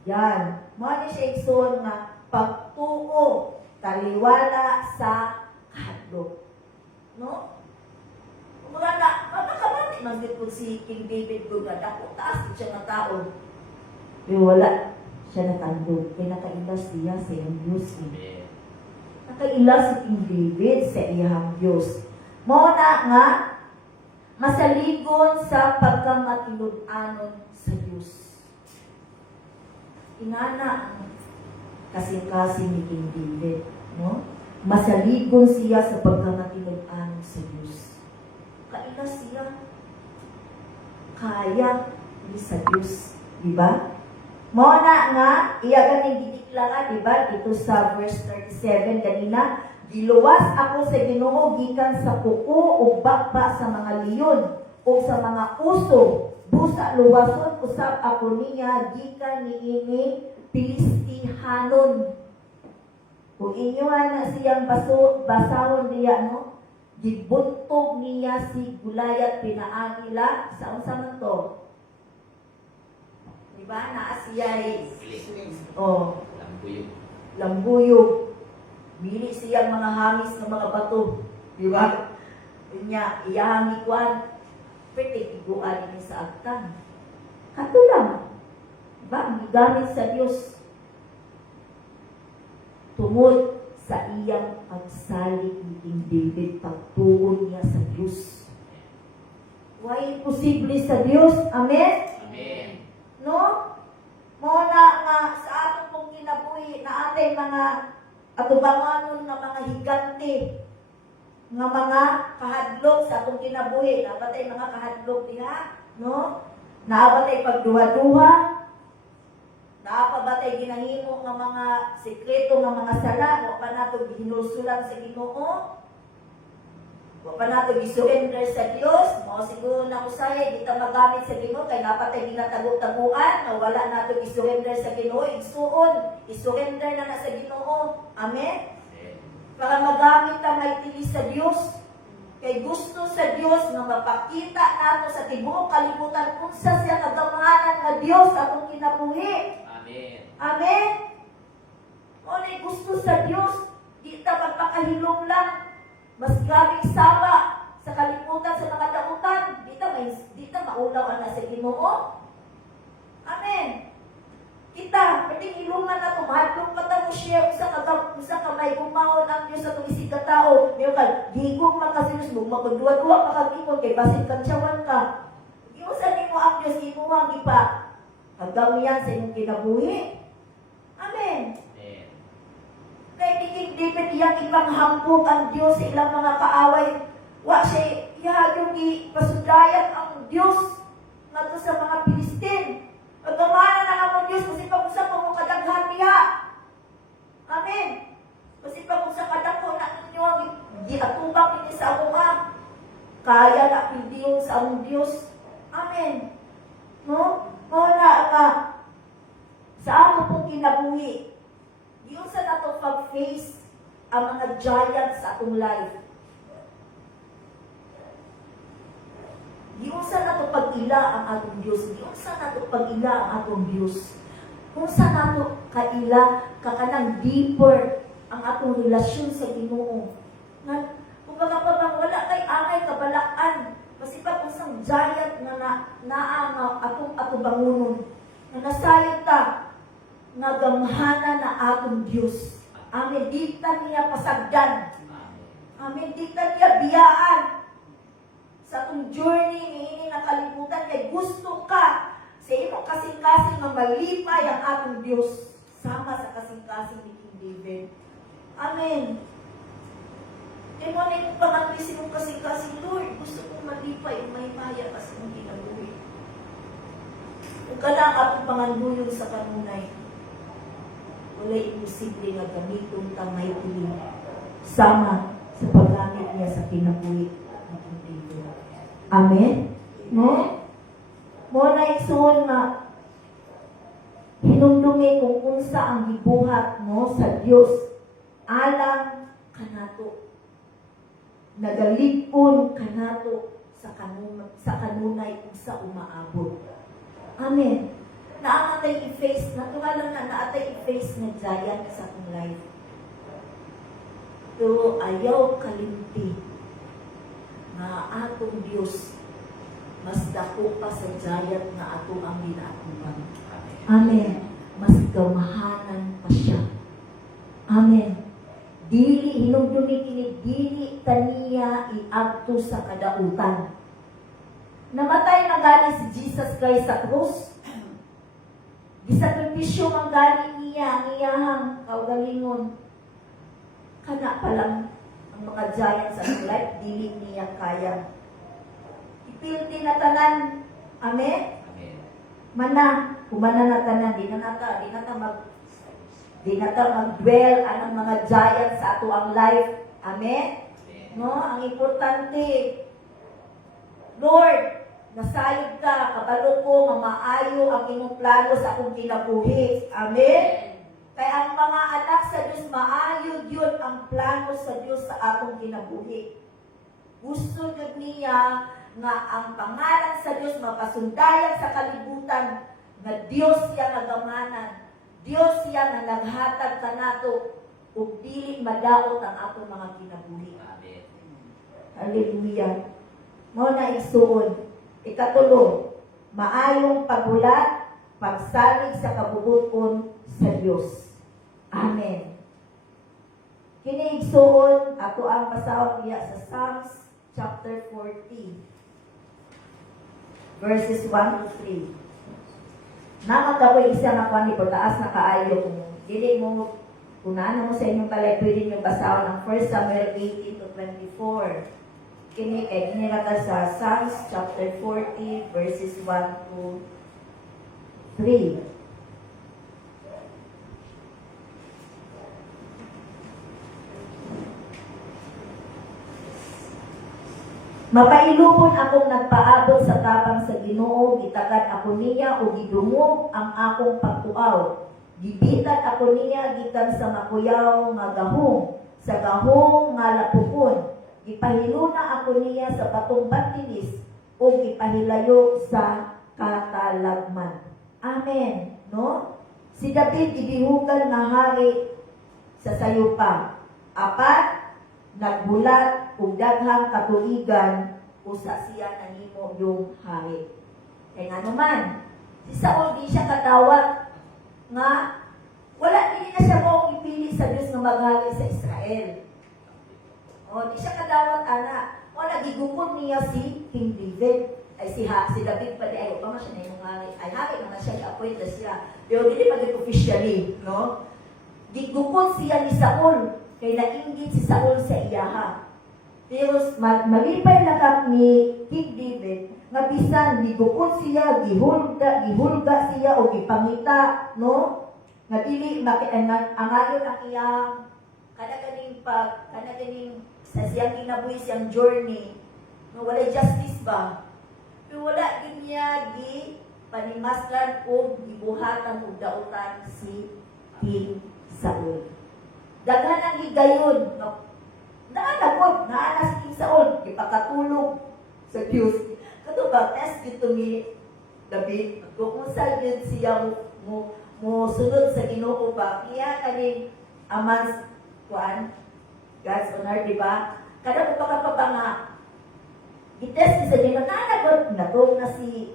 Yan. Muna siya igsoon nga pagtuo, taliwala sa kahadlok. No? Mga na, makakamati man dito si King David kung dako taas siya na tao. Pero wala siya natandog. Kaya nakailas niya sa iyang Diyos. Nakailas si King David sa iyang Diyos. Muna nga, masaligon sa pagkamatinud-anon sa Diyos. Inana ang kasing-kasing ni King David, no? Masaligon siya sa pagkamatinud-anon sa Diyos. Kaila siya. Kaya ni sa Diyos, di ba? Muna nga, iya ganing gidikla nga, di ba? Dito sa verse 37 kanina, giluwas ako sa Ginoo gikan sa kuko ug bakba sa mga liyon ug sa mga uso, busa luwason usab ako niya gikan niini Pilistihanon. Kung inyo na siyang basahon diya, no? Gibuntog niya si Gulayat pinaagila sa unsa man to? Di ba? Naa siya lambuyog. Bili siya mga hamis ng mga bato. Di ba? Inya, iyahang ikuan. Pwede iguan din sa agtan. Kato lang. Diba? Ang gigamit sa Diyos. tungod sa iyang pagsalig ni King David, pagtuon niya sa Diyos. Why imposible sa Diyos? Amen? Amen. No? Muna nga sa atong pong kinabuhi na atay mga atubanganon nga mga higante, nga mga kahadlok sa atong kinabuhi, nabatay mga kahadlok diha, no? Naabatay pagduha-duha, naapabatay ginahimo nga mga sekreto nga mga sala, wa pa nato gihinusulat sa Ginoo. Wa pa nato gi-surrender sa Dios, mo siguro na usay di ta magamit sa Ginoo kay napatay ginatago-taguan, nga wala nato gi-surrender sa Ginoo, igsuon, i-surrender na sa Ginoo. Amen. Para magamit ta maitili sa Dios. Kay gusto sa Dios nga mapakita nato sa tibuok kalibutan unsa siya kagamahanan nga Dios atong kinabuhi. Amen. Amen. Onay gusto sa Dios, di ta magpakahilom lang. Mas grabing saba sa kalimutan sa mga damutan. Di ta maulaw ang nasa Ginoo. Amen. Kita, pwedeng iluman na ito, mahadlong pa ito, share sa kamay, kumahon ang Diyos sa itong isig ka tao. Ngayon ka, higong mga sinus mo, magdua-dua pa kag-imon, kay basit kang tiyawan ka. Iusan mo ang Diyos, imuhang ipa. Hanggang yan sa inyong kinabuhi. Amen. Amen. Kay King David, iyang ipanghampok ang Diyos sa ilang mga kaaway. Wa siya, yung ipasudayan ang Diyos nato sa mga Pilistin. Pagkamana na ang Diyos, kasi pag-usap mo kadaghan niya. Amen. Kasi pag-usap kadaghan na ninyo ang giatubang ninyo sa akong kaya na pindiyon sa among Diyos. Amen. No? Muna nga, sa ako pong kinabuhi, Diyos sa nato pag-face ang mga giants sa atong life. Diyos sa nato pag-ila ang atong Diyos. Diyos sa nato pag-ila ang atong Diyos. Kung sa nato kaila, kakanang deeper ang atong relasyon sa Ginoo. Kung baka wala kay angay kabalaan, kasi pa kung sang giant na naanga atong bangunon, na nasayod ta, nga gamhana na atong Diyos. Amen. Di ta niya pasagdan. Amen. Di ta niya biyaan. Sa atong journey, niini na kalibutan, kay gusto ka sa imong kasing-kasing nga malipay ang atong Diyos. Sama sa kasing-kasing ni King David. Amen. Kaya mo na yung pangangrisin mong kasing-kasing, Lord, gusto kong malipay, may maya kasi mong ginabuhi. Kung ka lang atong panganduyong sa kanunay, wala'y imposible nga gamiton ta may piling. Sama sa paggamit niya sa kinabuhi. Amen? No? Muna isuon nga hinumdumi kung unsa ang gibuhat no sa Dios alang kanato. Nagalig-on kanato sa kanunay kung sa umaabot. Amen. Naatay i-face, natural lang na naatay i-face na giant sa akong life. Pero ayaw kalimti na atong Diyos mas dako pa sa giant na atong ang ginatuban. Amen. Mas gamahanan pa siya. Amen. Dili hinumdumi kini dili taniya iadto sa kadautan. Namatay na gani si Jesus Christ sa krus. Gisakripisyo man gani niya ang iyahang kaugalingon. Kana pa lang ang mga giants sa life, dili niya kaya. Ipilti na tanan. Amen? Amen. Mana, kumana na tanan, di na mag-dwell anang mga giants sa ato ang life. Amen? No? Ang importante, Lord, nasayod ka, kabalo ko, mamaayo ang imong plano sa akong kinabuhi. Amen? Kaya ang mga anak sa Diyos, maayod yun ang plano sa Diyos sa atong kinabuhi. Gusto yun niya nga ang pangalan sa Diyos mapasundayan sa kalibutan na Diyos siya nagamanan. Diyos siya na naghatag kanato ug dili madaot ang atong mga kinabuhi. Amen. Hallelujah. Mo na igsuon. Ikatulo, maayong pagbulat, pagsalig sa kabubuton sa Diyos. Amen. igsuon, ato ang pasawag niya sa Psalms chapter 40, verses 1 to 3. Nakagawa isa na kwan ni taas na kaayo kung dili mo kunan mo sa inyong balay, pwede nyo basahan ang 1 Samuel 18 to 24. Kini kay ginilata sa Psalms chapter 40 verses 1 to 3. Mapailupon akong nagpaabot sa tabang sa Ginoo, gitagad ako niya o gidungog ang akong pagtuaw. Gibitan ako niya gikan sa makuyaw nga gahong, sa gahong nga lapukon. Gipahiluna ako niya sa patong batinis o gipahilayo sa katalagman. Amen. No? Si David gibihugan nga hari sa sayupa. Apat, nagbulat ug daghang katuigan usa siya nahimo yung hari. Kaya nga naman, si Saul di siya katawag nga wala din na siya mo ipili sa Diyos nga maghari sa Israel. O, di siya kadawat ana. O, nagigukod niya si King David. Ay, si David pa di, ay, pa siya na yung hari. Ay, hari naman siya, i-appoint na siya. Pero hindi pa din officially, no? Gigukod siya ni Saul. Kaya nainggit si Saul sa iyaha. Pero malipay na kap ni King David, nga bisan gigukod siya, gihulga siya o gipangita, no? Nga dili ang ayon ang iyang kanaganing sa siyang kinabuhi siyang journey, no, wala justice ba? Pero wala din niya panimaslan o gibuhatan o dautan si King Saul. Daghan ang higayon, naanagod, naanas King Saul, ipakatulog sa Diyos. Kato ba, test dito ni David, kung unsa yun siya mo sunod sa Ginoo ba, kaya kaning amans, God's honor, di ba? Kada mo pa nga, itest sa Ginoo, naanagod, natong na si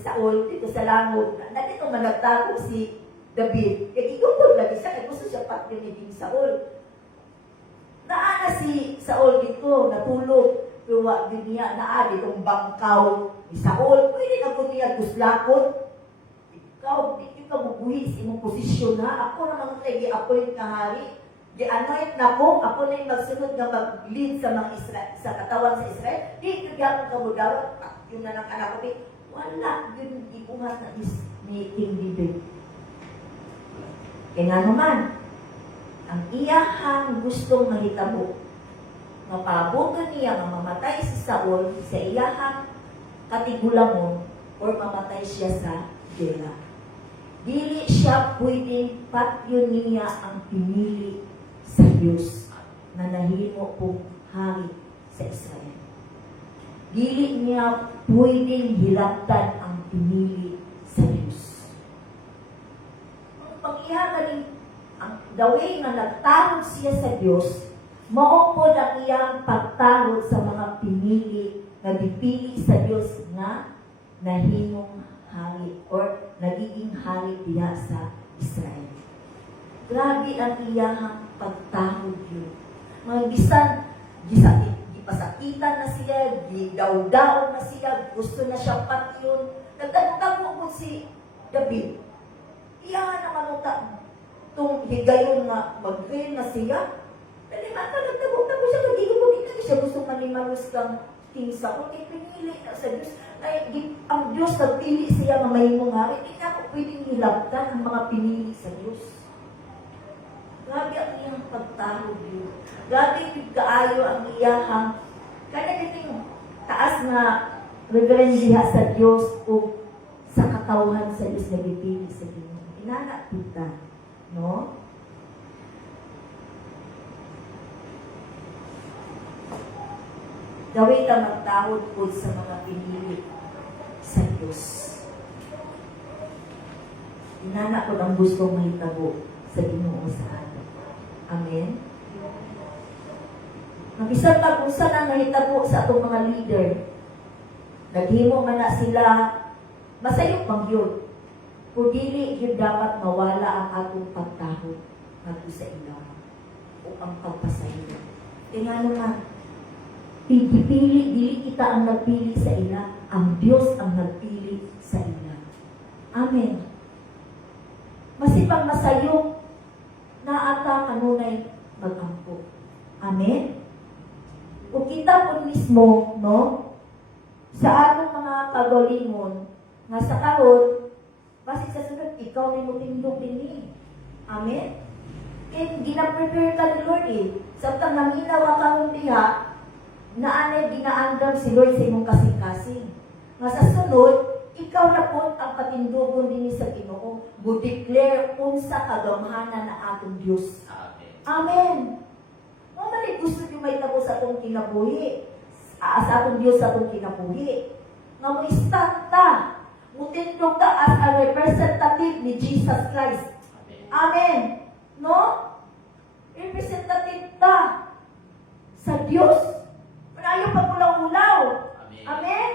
Saul dito sa langod, nandito managtago si David, kaya igupod lagi siya, kaya gusto siya patyo ni King Saul. Naana si Saul dito, natulog, pero wag din niya, naadi itong bangkaw ni Saul, pwede na po niya guslakot. Ikaw, hindi ka bubuhi sa imong posisyon ha, ako naman tayo i-appoint na hari, di-anoint na po, ako na yung magsunod na mag-lead sa mga Israel, sa katawan sa Israel, di kagyan ka mo daw, yung na ng anak ko, wala yun ibuhat na ni King David. Kaya nga naman, ang iyahang gustong mahitabo, mapabuto niya nga mamatay si Saul sa iyahang katigulamon o mamatay siya sa gela. Dili siya pwedeng patyo niya ang pinili sa Diyos na nahimo pong hari sa Israel. Dili niya pwedeng hilabtan ang pinili sa Diyos. Pag-ihagaling ang daway na nagtarog siya sa Diyos, maupod ang iyang pagtarog sa mga pinili na dipili sa Diyos na nahimong hari or nagiging hari diya sa Israel. Grabe ang iyang pagtarog yun. Mga bisan, gipasakitan na siya, gidawdaon na siya, gusto na siya patyon. Nagtagtag mo si David. Iyan naman itong higayon na mag-train na siya. Dali nagtagtag siya, hindi siya gusto manimalos kang King Saul. Pinili na sa Diyos. Ay, ang Diyos nagpili siya na may mungari. Hindi na ako pwedeng hilabtan ang mga pinili sa Diyos. Grabe ang iyang pagtarog yun. Grabe yung kaayo ang iyahang kaya natin taas na reverendiya sa Diyos o sa katauhan sa Diyos na bipili sa Diyos. Inanak kita, no? Gawin ka magtawad po sa mga pinili sa Diyos. Inanak ko ng gustong mahitabo sa Ginoo sa atin. Amen? Mabisan pa kung saan ang mahitabo sa atong mga leader. Naghimo man na sila, masayok pang yun. Kung dili yun dapat mawala ang atong pagtahod nato sa ilaw. O o ang pagpasaylo. E nga naman, dili kita ang nagpili sa ila, ang Diyos ang nagpili sa ila. Amen. Masipag masayong na ata kanunay magampo. Amen. O kita po mismo, no, sa atong mga kagalingon, nga sa karon, basi sa sunod, ikaw ni mo tindog din. Amen. And gina-prepare ka ni Lord eh. Samtang naminawa ka mong diha, naanay ginaandam si Lord sa imong kasing-kasing. Nga sa sunod, ikaw na po ang patindogon din sa Ginoo. Budeclare unsa kagamhanan na atong Diyos. Amen. Amen. Mo man gusto niyo may tabo sa atong kinabuhi. Sa atong Diyos sa atong kinabuhi. Nga mo istanta. Mutindog ka as a representative ni Jesus Christ. Amen. Amen. No? Representative ka sa Diyos. Panayo pa ulaw-ulaw. Amen.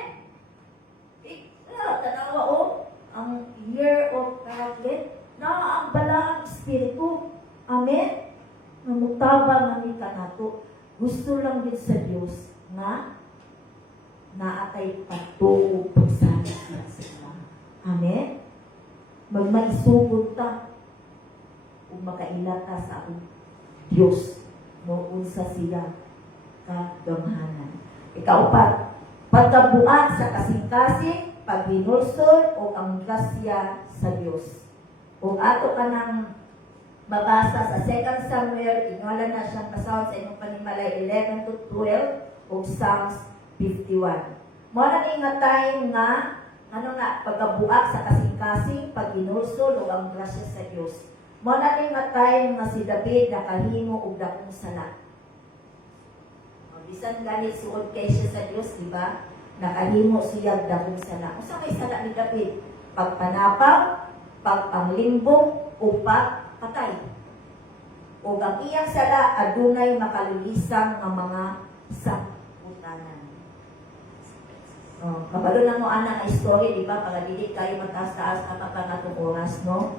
Amen. Tanawa o, ang year of Catholic, na ang balang espiritu. Amen. Namutaba nga nato. Gusto lang din sa Diyos nga naatay pagtuog pagsali siya sa ila. Amen. Magmaisugod ta kung makailata sa akong Diyos no unsa siya kagamhanan. Ikaupat, pagkabuan sa kasing-kasing, paghinulsol o ang grasya sa Diyos. Kung ato ka nang mabasa sa 2 Samuel, ingala na siyang kasawad sa inyong panimalay 11 to 12 o Psalms 51. Muna ni nga time nga, pagkabuak sa kasing-kasing, paghinulsol o ang grasya sa Diyos. Muna ni nga time nga si David nakahimo og dakong sala. Bisan ganit suod kay siya sa Diyos, di ba? Nakahimo siya dakong sala. Kung saan may sala ni David? Pagpanapang, pagpanglimbong, o pagpatay. O ang iyang sala, adunay makalulisang nga mga sakutanan. Kabalo na mo anak na istorya, di ba? Pagadilit kayo mataas-taas na kapangatong oras, no?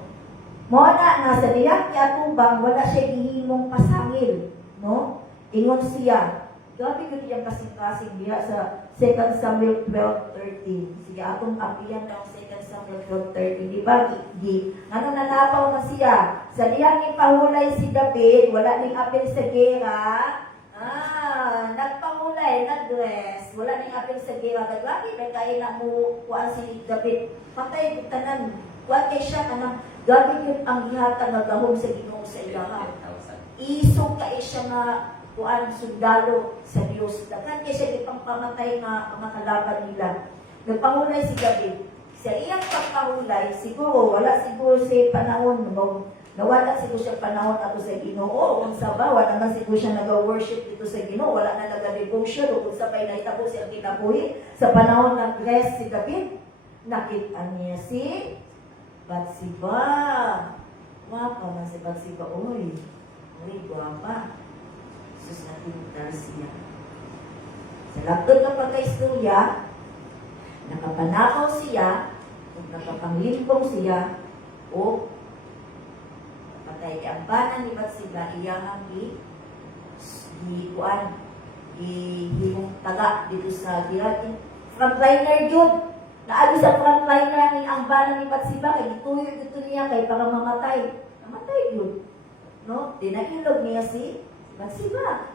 Muna nga sa diyang yatubang, wala siya gihimong pasangil, no? Ingon siya, gabi ko niyang kasing-kasing diya sa 2 Samuel 12:13. Sige, atong apiyan daw 2 Samuel 12:13. Di ba? Ano nanapaw na siya? Sa diyang ipahulay si David, wala ning apel sa gera. Nagpahulay, nag-dress. Wala ning apel sa gera. Naglagi, may kain na mo, kuhaan si David. Patay, tanan. Kuhaan kay siya, anang, gabi yun ang ihata nga gahom sa Ginoo sa ilaha. 10,000. Isog ka siya nga kuan sundalo sa Dios. Daghan kay siya gipang pamatay nga mga kalaban nila. Nagpahulay si David. Sa iyang pagpahulay, siguro wala siguro si panahon mo. Nawala siguro siya panahon ako sa Ginoo. Unsa ba wala naman siguro siya nag-worship dito sa Ginoo. Wala na nag-devotion o kung sabay na itabo siya kinabuhi. Sa panahon nag-rest si David, nakita niya si Bathsheba. Wapa man si Bathsheba. Uy, guwapa. Sus natin siya. Sa laptop ng pagka-istorya, nakapanakaw siya, o nakapanglimpong siya, o patay ang banan ni Bathsheba, iyahang himong taga dito sa Giratin. Frontliner yun. Naali sa frontliner ni ang banan ni Bathsheba, kay ituyo dito niya, kay para mamatay. Namatay yun. No? Dinailog niya si Bathsheba.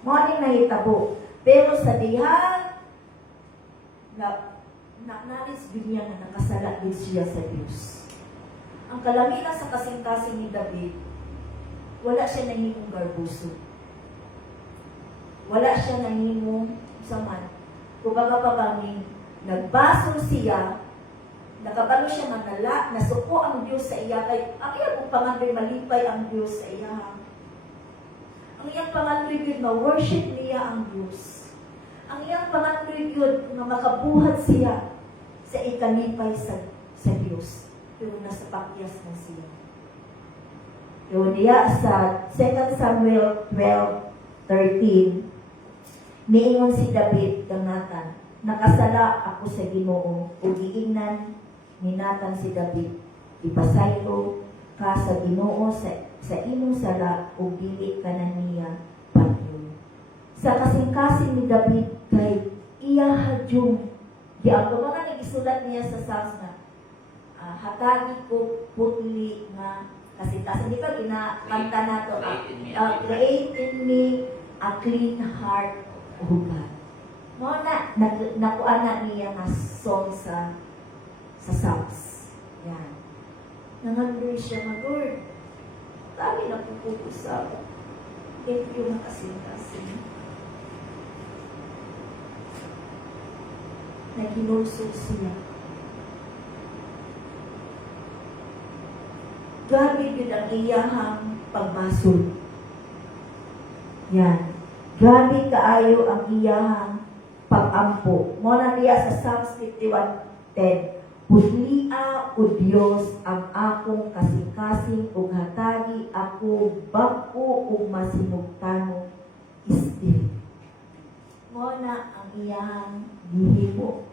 Mga nahitabo. Pero sa diha, nalis niya na nakasala din siya sa Diyos. Ang kalamitan sa kasing-kasing ni David, wala siya nahimong garbuso. Wala siya nahimong saman. Kumbaga pa banging, nagbasol siya, nakabalo siya manala, nasuko ang Diyos sa iya, kay ang iya kung pangandoy malipay ang Diyos sa iya. Ang iyang pangandoy yun, ma-worship niya ang Diyos. Ang iyang pangandoy yun, na makabuhat siya sa ikanipay sa Diyos. Pero nasa pakyas na siya. Pero diya sa 2 Samuel 12:13, niingon si David kang Nathan, nakasala ako sa Ginoo, o giingnan ni Nathan si David, ipasaylo ka sa Ginoo sa sa imong sala ug dili ka na niya pagyo. Sa kasing-kasing ni David kay iya hadyong di ako mga nagisulat niya sa Psalms na hatagi ko putli nga kasing-kasing. Di ba kinakanta na to? Create in me a clean heart, O God. Mo na nakuha na niya nga song sa Psalms. Yan. Nangandoy siya nga, Lord, lagi na pupusa. Thank you nga kasing-kasing. Naginulsog siya. Grabe yun ang iyahang pagmasol. Yan. Grabe kaayo ang iyahang pag-ampo. Muna niya sa Psalms 51:10. Putlia o Diyos ang akong kasing-kasing ug hatagi ako bako ug masinugtano espiritu. Muna ang iyahang gihimo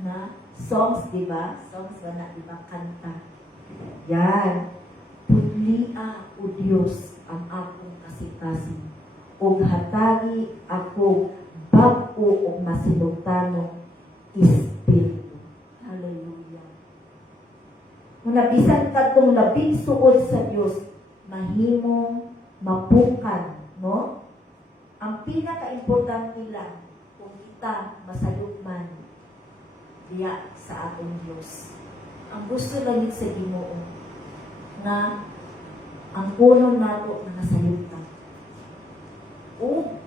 na songs, di ba? Songs ba na, di ba? Kanta. Yan. Putlia o Diyos ang akong kasing-kasing ug hatagi ako bako ug masinugtano espiritu. Hallelujah. Kung nabisan ka itong labing suod sa Diyos, mahimong mapukan, no? Ang pinaka-importante lang, kung kita masayugman diya sa atong Diyos. Ang gusto lang sa Ginoo na ang puno nato na nasayog ka. O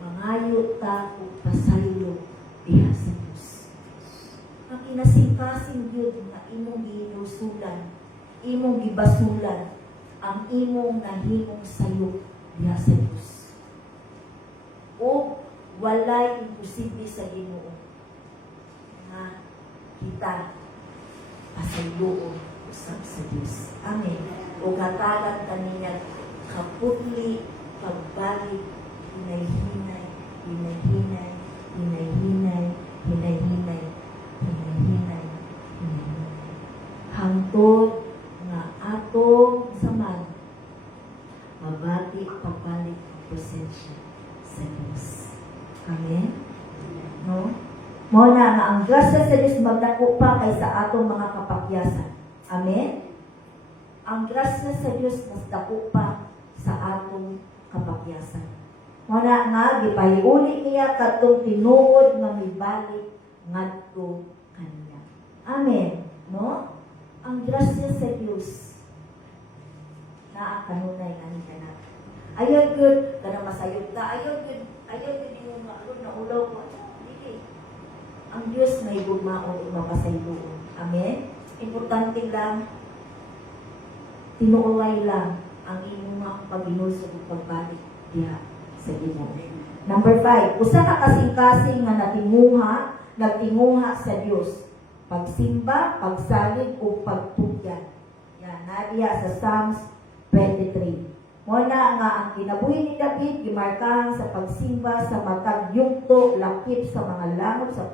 mangayo ta o pasaylo diha sa Diyos. Ang inasingkasing Diyos na imong ginusulan, imong gibasulan, ang imong nahimong sayog diha sa Diyos. O walay imposible sa Ginoo na kita pasayloon usab sa Diyos. Amen. O katagan kaniya kaputli pagbalik hinay-hinay, hinay-hinay, hinay-hinay, hinay-hinay, hinay-hinay, hinay-hinay. Hangtod nga atong saman, mabati pagbalik ang presensya sa Diyos. Amen? No? Muna nga ang grasya sa Diyos magdako pa kaysa atong mga kapakyasan. Amen? Ang grasya sa Diyos mas dako pa sa atong kapakyasan. Muna nga, gipahiuli niya katong tinuod nga mibalik ngadto kaniya. Amen. No? Ang grasya sa Diyos na kanunay nga ni kana. Ayon gud kana masayod ka. Ayon gud yung na ulaw ko. Dili. Ang Diyos may gugmaon ug mapasayloon. Amen. Importante lang tinuolay lang ang inyong mga paghinusog ug pagbalik diha sa Ginoo. Number 5, usa ka kasing-kasing nga nagtinguha sa Dios. Pagsimba, pagsalig ug pagtugyan. Yan, nadiya sa Psalms 23. Muna nga ang kinabuhi ni David gimarkahan sa pagsimba sa matag yugto lakip sa mga langob sa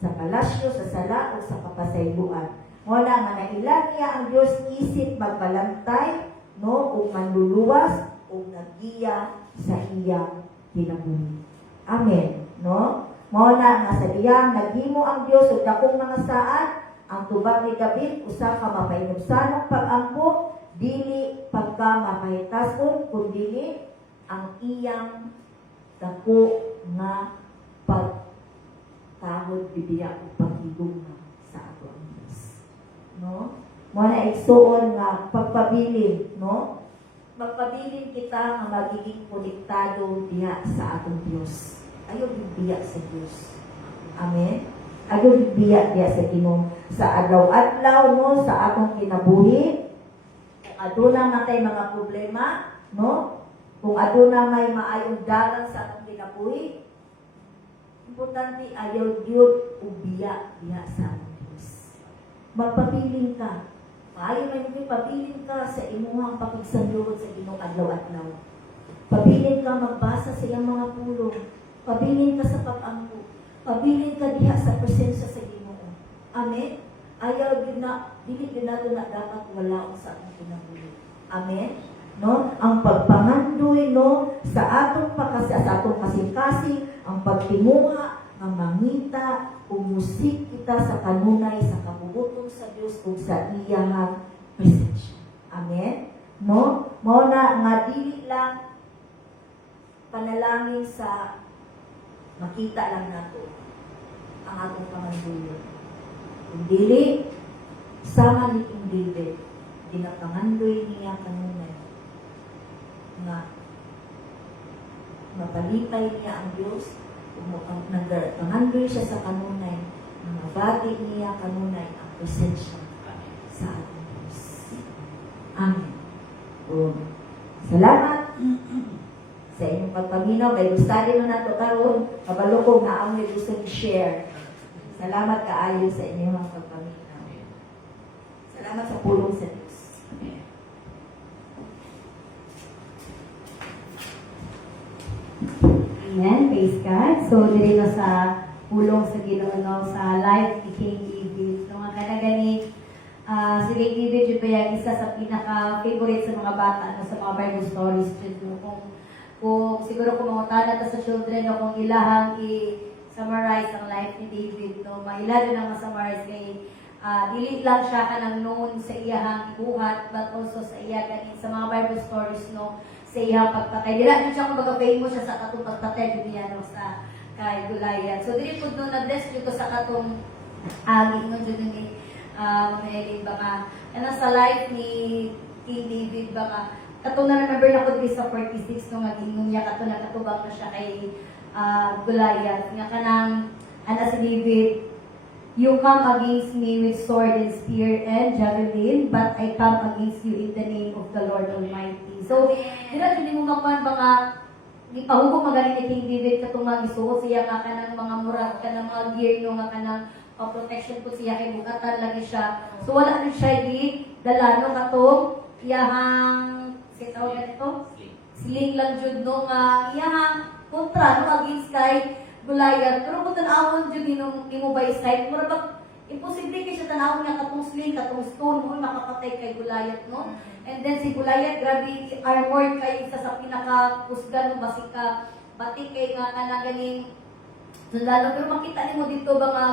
palasyo, sa sala o sa kapasayloan. Muna nga nailan niya ang Dios isip magbalantay, no, ug manluluwas ug nagiya sa iyang kinabuhi. Amen, no? Muna nga sa diyang naghimo ang Dios ug dakong mga saad, ang tubag ni David usa ka mapainumsanong pag-ampo, dili pagka mapahitason kundi ang iyang dako nga pagtahod bibiya ug paghigugma sa ato ang Dios. No? Muna igsuon nga pagpabilin, no? Magpabilin kita nga magiging konektado diha sa atong Dios. Ayaw bibiya sa Dios. Amen. Ayaw bibiya diha sa Ginoo sa adlaw-adlaw, no, sa atong kinabuhi. Kung aduna man tay mga problema, no? Kung aduna may maayong dalan sa atong kinabuhi, importante ayaw gyud ug biya diha sa atong Dios. Magpabilin ka. Maayo man yung pabilin ka sa imuhang pakigsanduhod sa Ginoo adlaw-adlaw. Pabilin ka magbasa sa iyang mga pulong. Pabilin ka sa pag-ampo. Pabilin ka diha sa presensya sa Ginoo. Amen? Ayaw din na, dili din nato na dapat wala sa atong kinabuhi. Amen? no? Ang pagpangandoy, no, sa atong kasing-kasing, ang pagtimuha, ang mangita, umusik kita sa kanunay, sa kabubuton sa Dios ug sa iyang presensya. Amen? No? Mao na nga dili lang panalangin sa makita lang nato ang atong pangandoy. Kung dili, sama ni King David, dinapangandoy niya kanunay nga mapalipay niya ang Diyos, nagpangandoy siya sa kanunay, na mabati niya kanunay ang presensya sa ating Diyos. Amen. O, salamat sa inyong pagpaminaw. Kay gustali na nato karon, kabalo ko na ang may gusto i-share. Salamat kaayo sa inyong mga pagpaminaw. Salamat sa pulong sa Diyos. Amen. Praise God. So, dili na sa pulong sa Ginoo no, sa life ni King David. So, nga kanagani, si King David yun ba yung isa sa pinaka-favorite sa mga bata no, sa mga Bible stories. Yun, no? Kung siguro kung mangutana ta sa children no, kung ilahang i-summarize ang life ni David, no, maila din ang ma-summarize kay dili lang siya kanang known sa iyahang ibuhat, but also sa iya ganin sa mga Bible stories no, sa iyang pagpatay. Dila din siya kung famous siya sa katong pagpatay din niya no, sa kay Goliath. So dili pud no na-bless dito sa katong ingon jud ni Mary baka ana sa life ni King David baka katong na-remember na ko dito sa 46 no nga ingon niya katong nakatubang na siya kay Goliath nga kanang ana si David, "You come against me with sword and spear and javelin, but I come against you in the name of the Lord Almighty." So, dira hindi mo makuan baka di pahugong magaling ni King David katong mga isuot siya nga kanang mga murag kanang mga gear no nga kanang protection po siya kay bukatan lagi siya. So wala na siya di dala no katong iyahang sitaw ganito sling lang jud no nga iyahang kontra no against kay Goliath. Pero kung tanawon jud ni mo by side mura ba imposible kay siya tanawon nga katong sling katong stone mo makapatay kay Goliath no. And then si Goliath grabe armored kay isa sa pinaka-kusgan no basika batik kay nga kanagaling sundalo. Pero makita nimo dito ba nga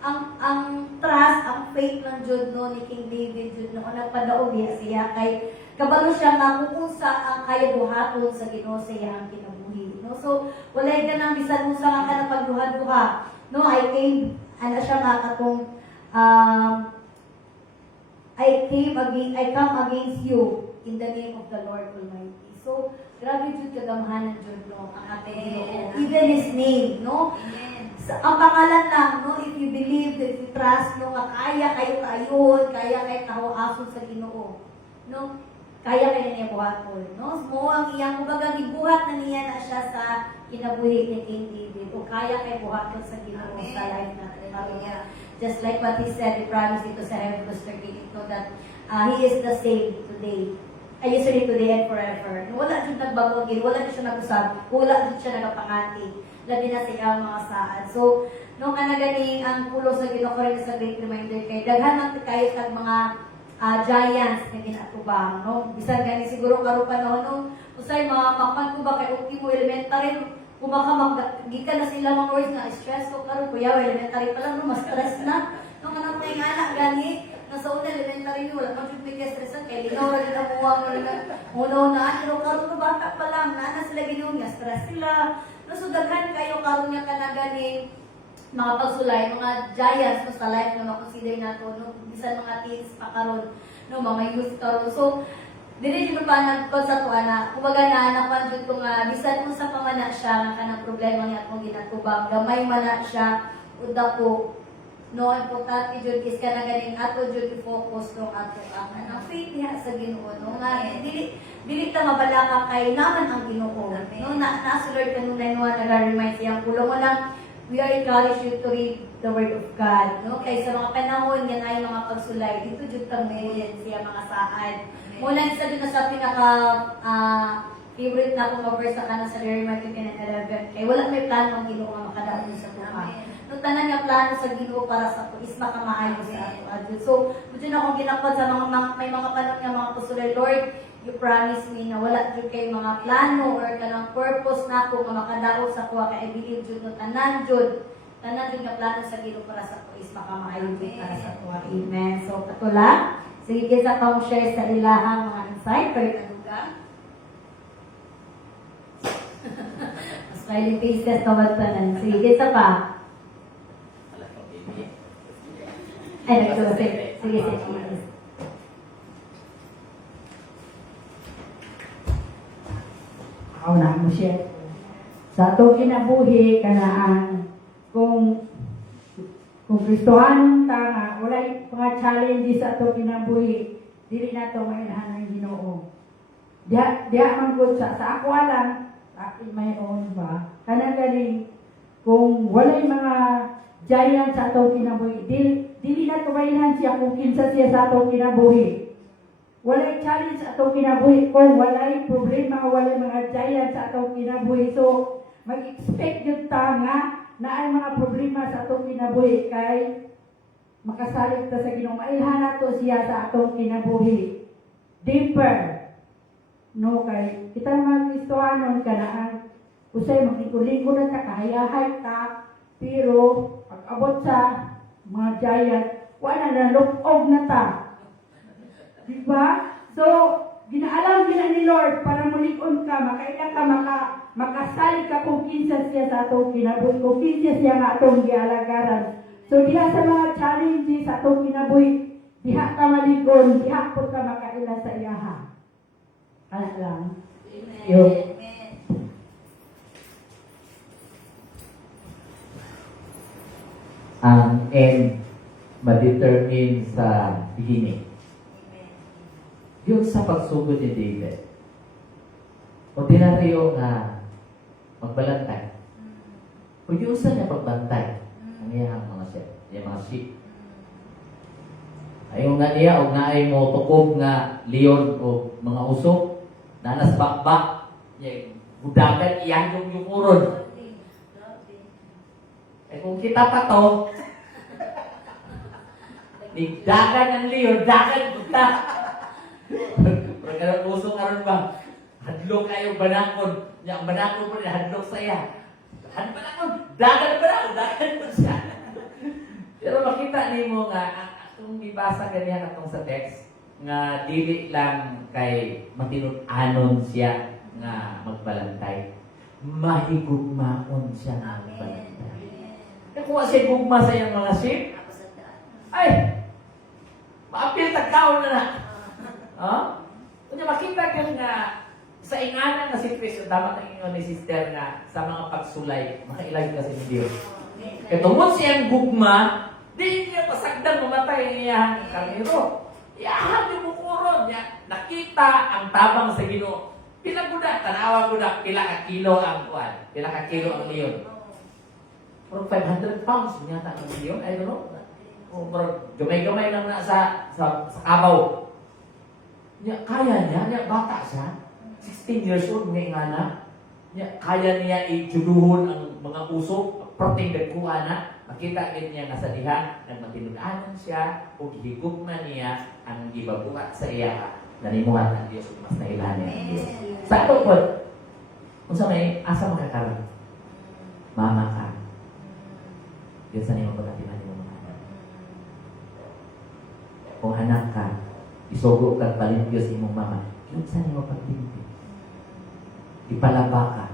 ang trust, ang faith ng Jud no ni King David Jud no nagpadaog siya kay kabalo siya nga kung sa ang kaya buhaton sa Ginoo sa iyang kinabuhi no. So walay ka nang bisan unsa nga kana pagduha-duha no. I came ana siya nga katong I come against you in the name of the Lord Almighty. So grabe jud kagamhanan jud no ang ating Ginoo, even his name no. Ang pangalan lang, no, if you believe, if you trust, no, nga kaya kayo kayon, kaya kayo kahuason sa Ginoo, no, kaya kayo niya buhaton, no, mo ang iyang, kumbaga, ibuhat na niya na siya sa kinabuhi ni King David, o kaya kayo buhaton sa Ginoo sa life natin. Just like what he said, he promised ito sa Hebrews 13, no, that he is the same today, yesterday, today, and forever. No, wala din nagbago, wala din siya nag-usab, wala din siya nagpangati. Labi na sa iyang mga saan. So, nung kanagaling ang pulo sa Ginoo ko rin sa great reminder kay daghan man kayo kag mga giants na ginatubang, no? Bisan gani siguro karon panahon no, usay mga makman ko ba kay ultimo elementary kung baka gikan na sila mga words na stress ko karon kuya elementary pa lang no, mas stress na. Nung kanang may anak gani nasa una elementary wala man jud may stressan kay linaw ra nila buwang na una pero karon no bata pa lang na sila Ginoo nga stress sila. So, daghan kayo karon nga kanaganing mga pagsulay, mga giants no, sa life na makonsider nato, no, bisan mga teens pa karon, no, mga youth karon. So, dili jud pa nagpag sa tuwa na, kumbaga na nakuan jud ko nga bisan mo sa pamana siya nga kanang problema niya atong ginatubang, gamay man na siya udako. No, importante jud is kanaganing ato jud i-focus no ato ang faith niya sa Ginoo, no, nga dili ta mabalaka kay naman ang Ginoo. No, nasa Lord kanunay no nag-remind siya kulo mo lang we are encouraged you to read the word of God, no, kay sa mga panahon yan ay mga pagsulay dito jud ta meron siya mga saad. Mula isa jud na sa pinaka favorite na akong verse sa kanang sa Jeremiah 11 kay wala may plano ang Ginoo nga makadaog sa tuwa. No, tanan nga plano sa Ginoo para sa is makamaayo sa ato adto. So, budyo na akong ginapad sa mga may mga panahon nga mga pusulay, Lord, you promise me na wala jud kay mga plano or kanang purpose nako nga makadaog sa kuha kay I believe jud no tanan jud nga plano sa Ginoo para sa ko is makamaayo jud para sa kuha. Amen. So katula, sige sa kong share sa ilahang mga insight pero kadugang. Smiling faces tawag tanan. Sige sa pa. Ay, nagsulit. Sige, sige. Ako na mo siya. Sa atong kinabuhi, kanaan, kung Kristohanon ta nga, walay mga challenges sa atong kinabuhi, dili na ito mainahan ng Ginoo. Diha man po sa ako alam, may own ba? Kanang galing, kung walay mga giant sa atong kinabuhi, dili na ito mainahan siya kung kinsa siya sa atong kinabuhi. Walay challenge sa atong kinabuhi kung walay problema, walay mga giant sa atong kinabuhi. So, mag-expect yun ta nga na ay mga problema sa atong kinabuhi kay makasalig ta sa Ginoo. Mailhan nato siya sa atong kinabuhi. Deeper. No, kay kita mga Kristohanon kanaan usay magliko-liko na ta, kahayahay ta, pero pag-abot sa mga giant, wala na lukog na ta. Diba? So, ginaalam gina ni Lord para mulikon ka, makaila ka, makasalig ka kung kinsa siya sa atong kinabuhi, kung kinsa siya nga atong gialagaran. So, diha sa mga challenges sa atong kinabuhi, diha ka malikon, diha po ka makaila sa iyaha. Anak lang. Amen. Ang end ma-determine sa beginning. Yung sa pagsugod ni David, ordinaryo nga magbalantay. Kung yung sa niya pagbantay, ang iyang mga sheep. Ayaw nga niya, o nga ay mo tukob nga leon o mga usok, nanas bakbak, budagan iyan yung uron. Eh kung kita pa to, dagan ang leon, dagan buta. Pagka usok karon ba, hadlok kayo banakon, yang banakon mo na hadlok saya. Banakon, dagan mo siya. Pero makita nimo nga, kung ibasa ganyan atong sa text, nga dili lang kay matinud-anon siya nga magbalantay. Mahigugmaon siya nga magbalantay. Kaya kung siya gugma sa iyang mga sheep, ay, maapil tagkaon na na. Kung makita ka nga sa inganan na si Kristo, dapat ang ingon ni sister na sa mga pagsulay, makailag kasi ni Diyos. Kaya tungkol siyang gugma, di niya pasagdan mamatay niya ang karnero. Iyahan yung bukuron niya. Nakita ang tabang sa Ginoo. Pinaguda, tanawa guda, pila ka kilo ang kuwan. Pila ka kilo ang leon. Pero 500 pounds niya ang leon. I don't know. O gamay-gamay lang na sa kabaw. Kaya niya, bata siya. 16 years old, may ingana. Kaya niya i-juduhon ang mga usok, protein dagkuha na. Makita niya nga sa diha, nagmatinud-anon siya, o gihigugma niya ang gibabuhat sa iya, nanimuhat ang Diyos, mas nailahan niya ang Diyos. Sa ito po, kung sa may asa makakaroon, mama ka. Yun sa nimo pagkatiman mo mga anak. Kung anak ka, isugo kang palimpyo sa imong mama, yun sa nimo pagtimpi. Ipalaba ka.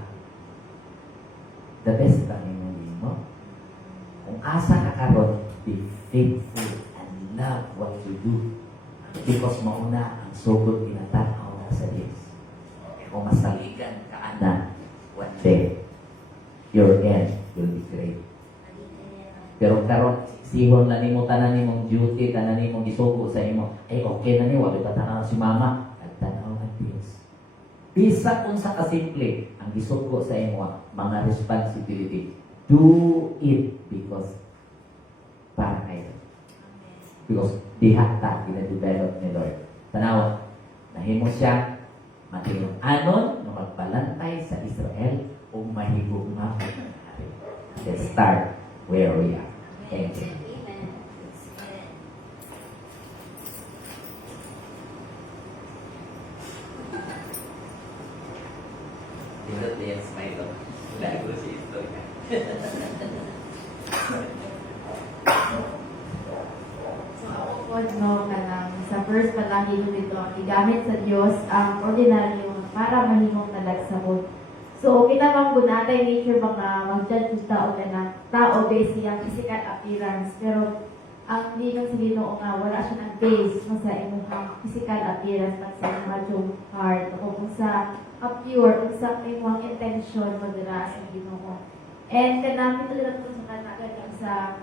The best ka nimo mo. Kung asa ka karon, be faithful and love what you do. Because mauna ang sugod pinatanaw na sa Diyos. Kung masaligan ka ana, one day, your end will be great. Pero karon sihon na nimo tanan nimong duty, tanan nimong gisugo sa imo, ay okay na ni wa patanaw si mama, at tanaw ang Diyos. Bisa unsa ka simple ang gisugo sa imo mga responsibility. Do it because para kayo. Because diha ta gina-develop ni Lord. Tanaw, nahimo siya matinong-anon na magbalantay sa Israel o mahigugma. Let's start where we are. Thank you. Dinot na yan smile. Lago si Istoy. So ako po, no, kanang sa first palagi ko dito, igamit sa Diyos ang ordinaryo para mahimong talagsabot. So, kita bang gunatay nature mga mag-judge yung tao na tao based siyang physical appearance. Pero, ang linong sa Ginoo nga, wala siya ng base no, sa imong physical appearance at sa imong heart. O kung sa pure, kung sa imong intention mo dira sa Ginoo. And kanang ito lang po sa kanagaling sa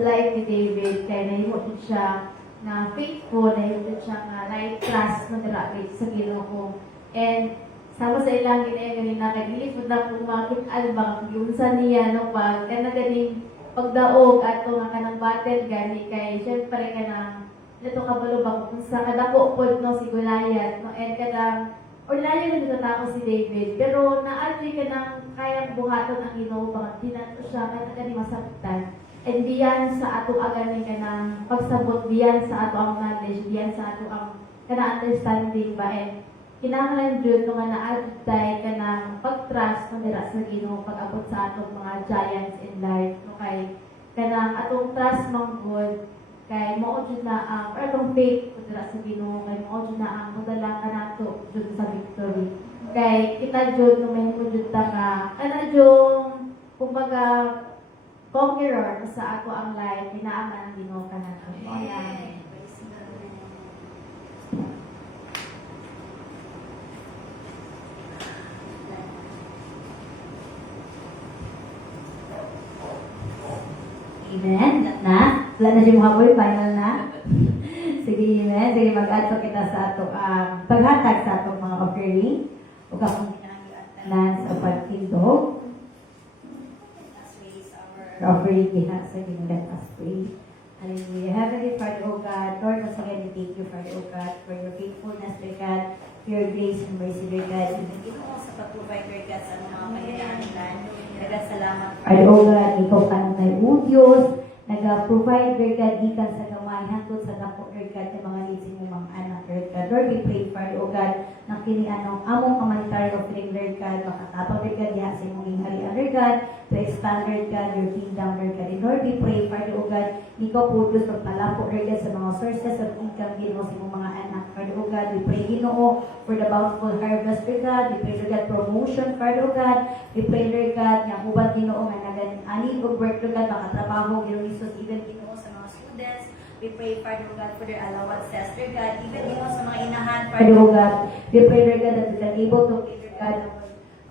life ni David, kaya nahimo din siya na faithful, nahimo din siya na trust mo dira sa Ginoo. And sama sa ilang ginagaling na nag-ilipod na kung makit albang yung sa niya no pag kanagaling pagdaog ato nga kanang battle gani kay syempre kanang ito kabalo ba kung sa kadako pod no si Goliath no and kadang ordinaryo na dito si David pero naadli ka nang kayang buhaton ang Ginoo bang dinato siya kaya gani masaktan and diyan sa ato agani kanang pagsabot diyan sa ato ang knowledge diyan sa ato ang kanang understanding ba and kinahanglan jud nga naadtay kanang pag-trust mo dira sa Ginoo pag-abot sa atong mga giants in life no kay kanang atong trust man gud kay mao jud na ang atong faith mo dira sa Ginoo kay mao jud na ang modala kanato jud sa victory kay kita jud no may jud ta ka kana jud kumbaga conqueror sa ato ang life pinaaman ang Ginoo kanato mao lang. Amen. Na? Wala na siya mga boy, final na. Sige, amen. Sige, mag-ato kita sa ato paghatag sa ato mga offering. O kapag kinahanglan sa pagtindog. Offering diha sa Ginoo, let us pray. Hallelujah. Heavenly Father, O God, Lord, once again, we thank you, Father, O God, for your faithfulness, Lord God, your grace and mercy, Lord God. Ginoo sa pag-provide, Lord God, sa mga kailangan. Daghang salamat. Father, O God, ikaw kanong tayo, O Diyos, nag-provide, Lord God, ikan sa gamay, hantod sa dako, Lord God, sa mga needs ng mga anak, Lord God. Lord, we pray, Father, O God, na kini among humanitarian offering, Lord God, makatapang, Lord God, diha sa imong gingharian, Lord God, to expand, Lord God, your kingdom, Lord God. And Lord, we pray, Father, O God, ikaw po, Diyos, magpalapo, Lord God, sa mga sources of income, Ginoo, sa imong mga anak, Father, O God. We pray, Ginoo, for the bountiful harvest, Lord God. We pray, Lord God, promotion, Father, O God. We pray, Lord God, nga uban, Ginoo, nga naganin og work, Lord God, makatrabaho, Ginoo, Jesus, even, Ginoo, sa mga students. We pray, Father, O God, for their allowances, Lord God, even, Ginoo, sa mga inahan, Father, O God. We pray, Lord God, that we can able to pay, Lord God,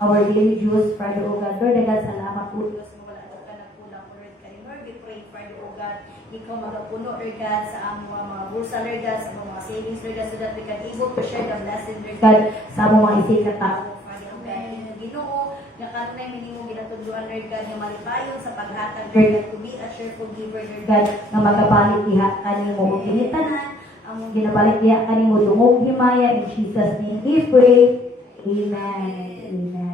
our daily dues, Father, O God. Lord God, salamat po, Diyos, mo wala ka nagkulang, Lord God. Lord, we pray, Father, O God, ikaw magapuno, Lord God, sa among mga bursa, Lord God, sa among mga savings, Lord God, so that we can able to share the blessing, Lord God, sa among mga isip na tao, Father, O God. Ginoo, nakanay minimum ginatudluan, Lord God, nga malipayon sa paghatag, Lord God, to be a cheerful giver, Lord God, nga magabalik diha kanimo og kinitanan, among ginabalik diha kanimo dungog himaya, in Jesus' name we pray. Amen. Amen.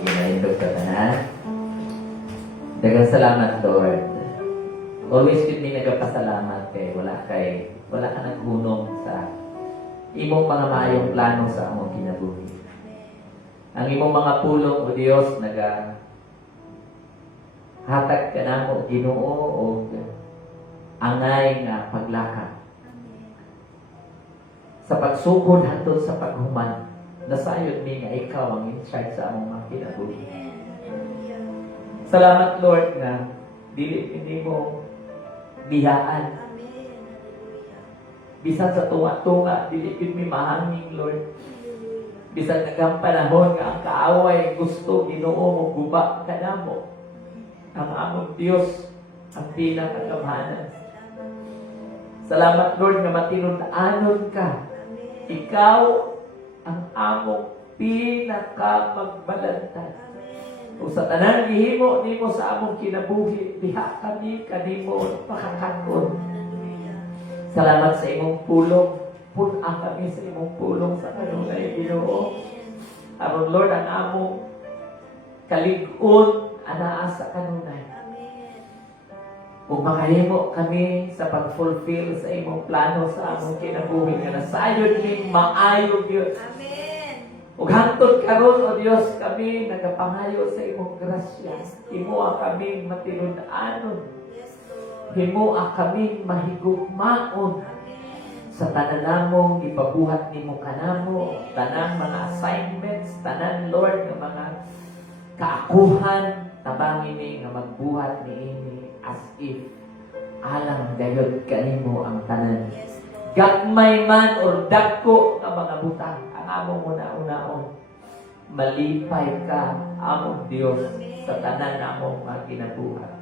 Inaindog ka na. Daghang salamat, Lord. Always yun ni nagapasalamat wala ka naghunong sa imong mga maayong plano sa among kinabuhi. Ang imong mga pulong, O Diyos, hatag ka namo, Ginoo, o angay nga paglakad. Sa pagsugod hantod sa paghuman, nasayod ni nga ikaw ang in charge sa among mga kinabuhi. Salamat, Lord, nga dili hindi mo biyaan. Amen. Hallelujah. Bisan sa tunga-tunga, dili gid mi mahanging, Lord. Hallelujah. Bisan nagang panahon nga ang kaaway gusto Ginoo mo guba kanamo. Ang among Dios ang pinakagamhanan. Salamat, Lord, nga matinud-anon ka. Amen. Ikaw ang among pinakamagbalantad. Amen. O sa tanan gihimo nimo sa among kinabuhi, diha kami kanimo pakakakon. Hallelujah. Salamat sa imong pulong. Puna kami sa imong pulong sa kanunay Ginoo. Aron, Lord, ang among kalig-on anaa sa kanunay. Amen. Kung makahimo kami sa pag-fulfill sa imong plano sa among kinabuhi nga nasayod ning maayo Dios. Amen. Ug hangtod karon o Dios kami nagapangayo sa imong grasya. Yes, Lord. Himuha kami matinud-anon. Yes, Lord. Himuha kami mahigugmaon Amen. sa tanan namong ipabuhat nimo kanamo, tanang mga assignments, tanan Lord nga mga kaakuhan tabangin ni nga magbuhat niini as if alang gayud kanimo ang tanan. Yes, Lord. Gagmay man or dagko nga mga butang ang among una-unaon. Malipay ka among Dios sa tanan namong mga kinabuhat.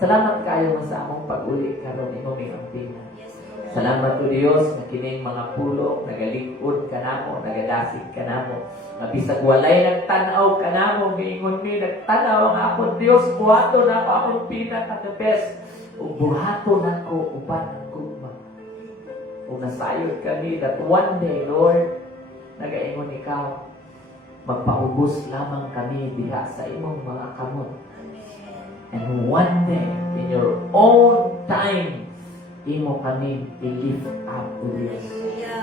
Salamat kayo sa among pag-uli karon imo may ampinan. Yes, Lord. Salamat o Dios na kining mga pulo nagalingkod kanamo, nagadasig kanamo. Mabisag walay nagtanaw kanamo, giingon mi nagtanaw ang akong Dios, buhaton ako akong pinaka the best. O buhaton ako uban ang gugma. O nasayod kami that one day, Lord, nagaingon ikaw, magpaubos lamang kami diha sa imong mga kamot. And one day, in your own time, imo kami i-lift up to Dios.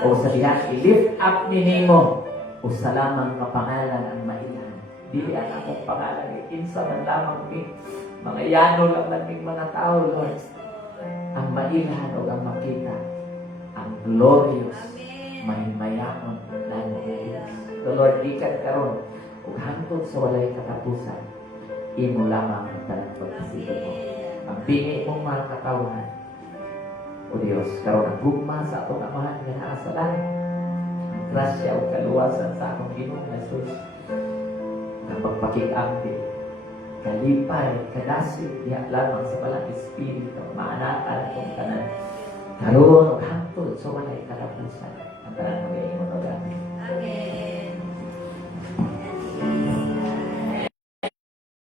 O sa diha, i-lift up ni Nemo. O sa lamang kapangalan ang mailan. Dili ang akong pangalan. Kinsa man lamang mi. Mga yano lang nating mga tao, Lord. Ang mailan o ang makita. Ang glorious. Mahimayaon lalo ng Diyos. So Lord, ikan karon ug hangtod sa walay katapusan. Imo lamang ang talang pagkasigo mo. Ang pingi mong mga katawan. O Diyos, karon ang gugma sa atong amahan nga naa sa langit. Ang grasya o kaluwasan sa akong Ginoong Jesus. Ang pagpakikabdi, kalipay, kadasig, diha lamang sa palang Espiritu, maanakan itong tanan. Karon o hangtod sa walay katapusan. Ang talang mag-iingon o Amen.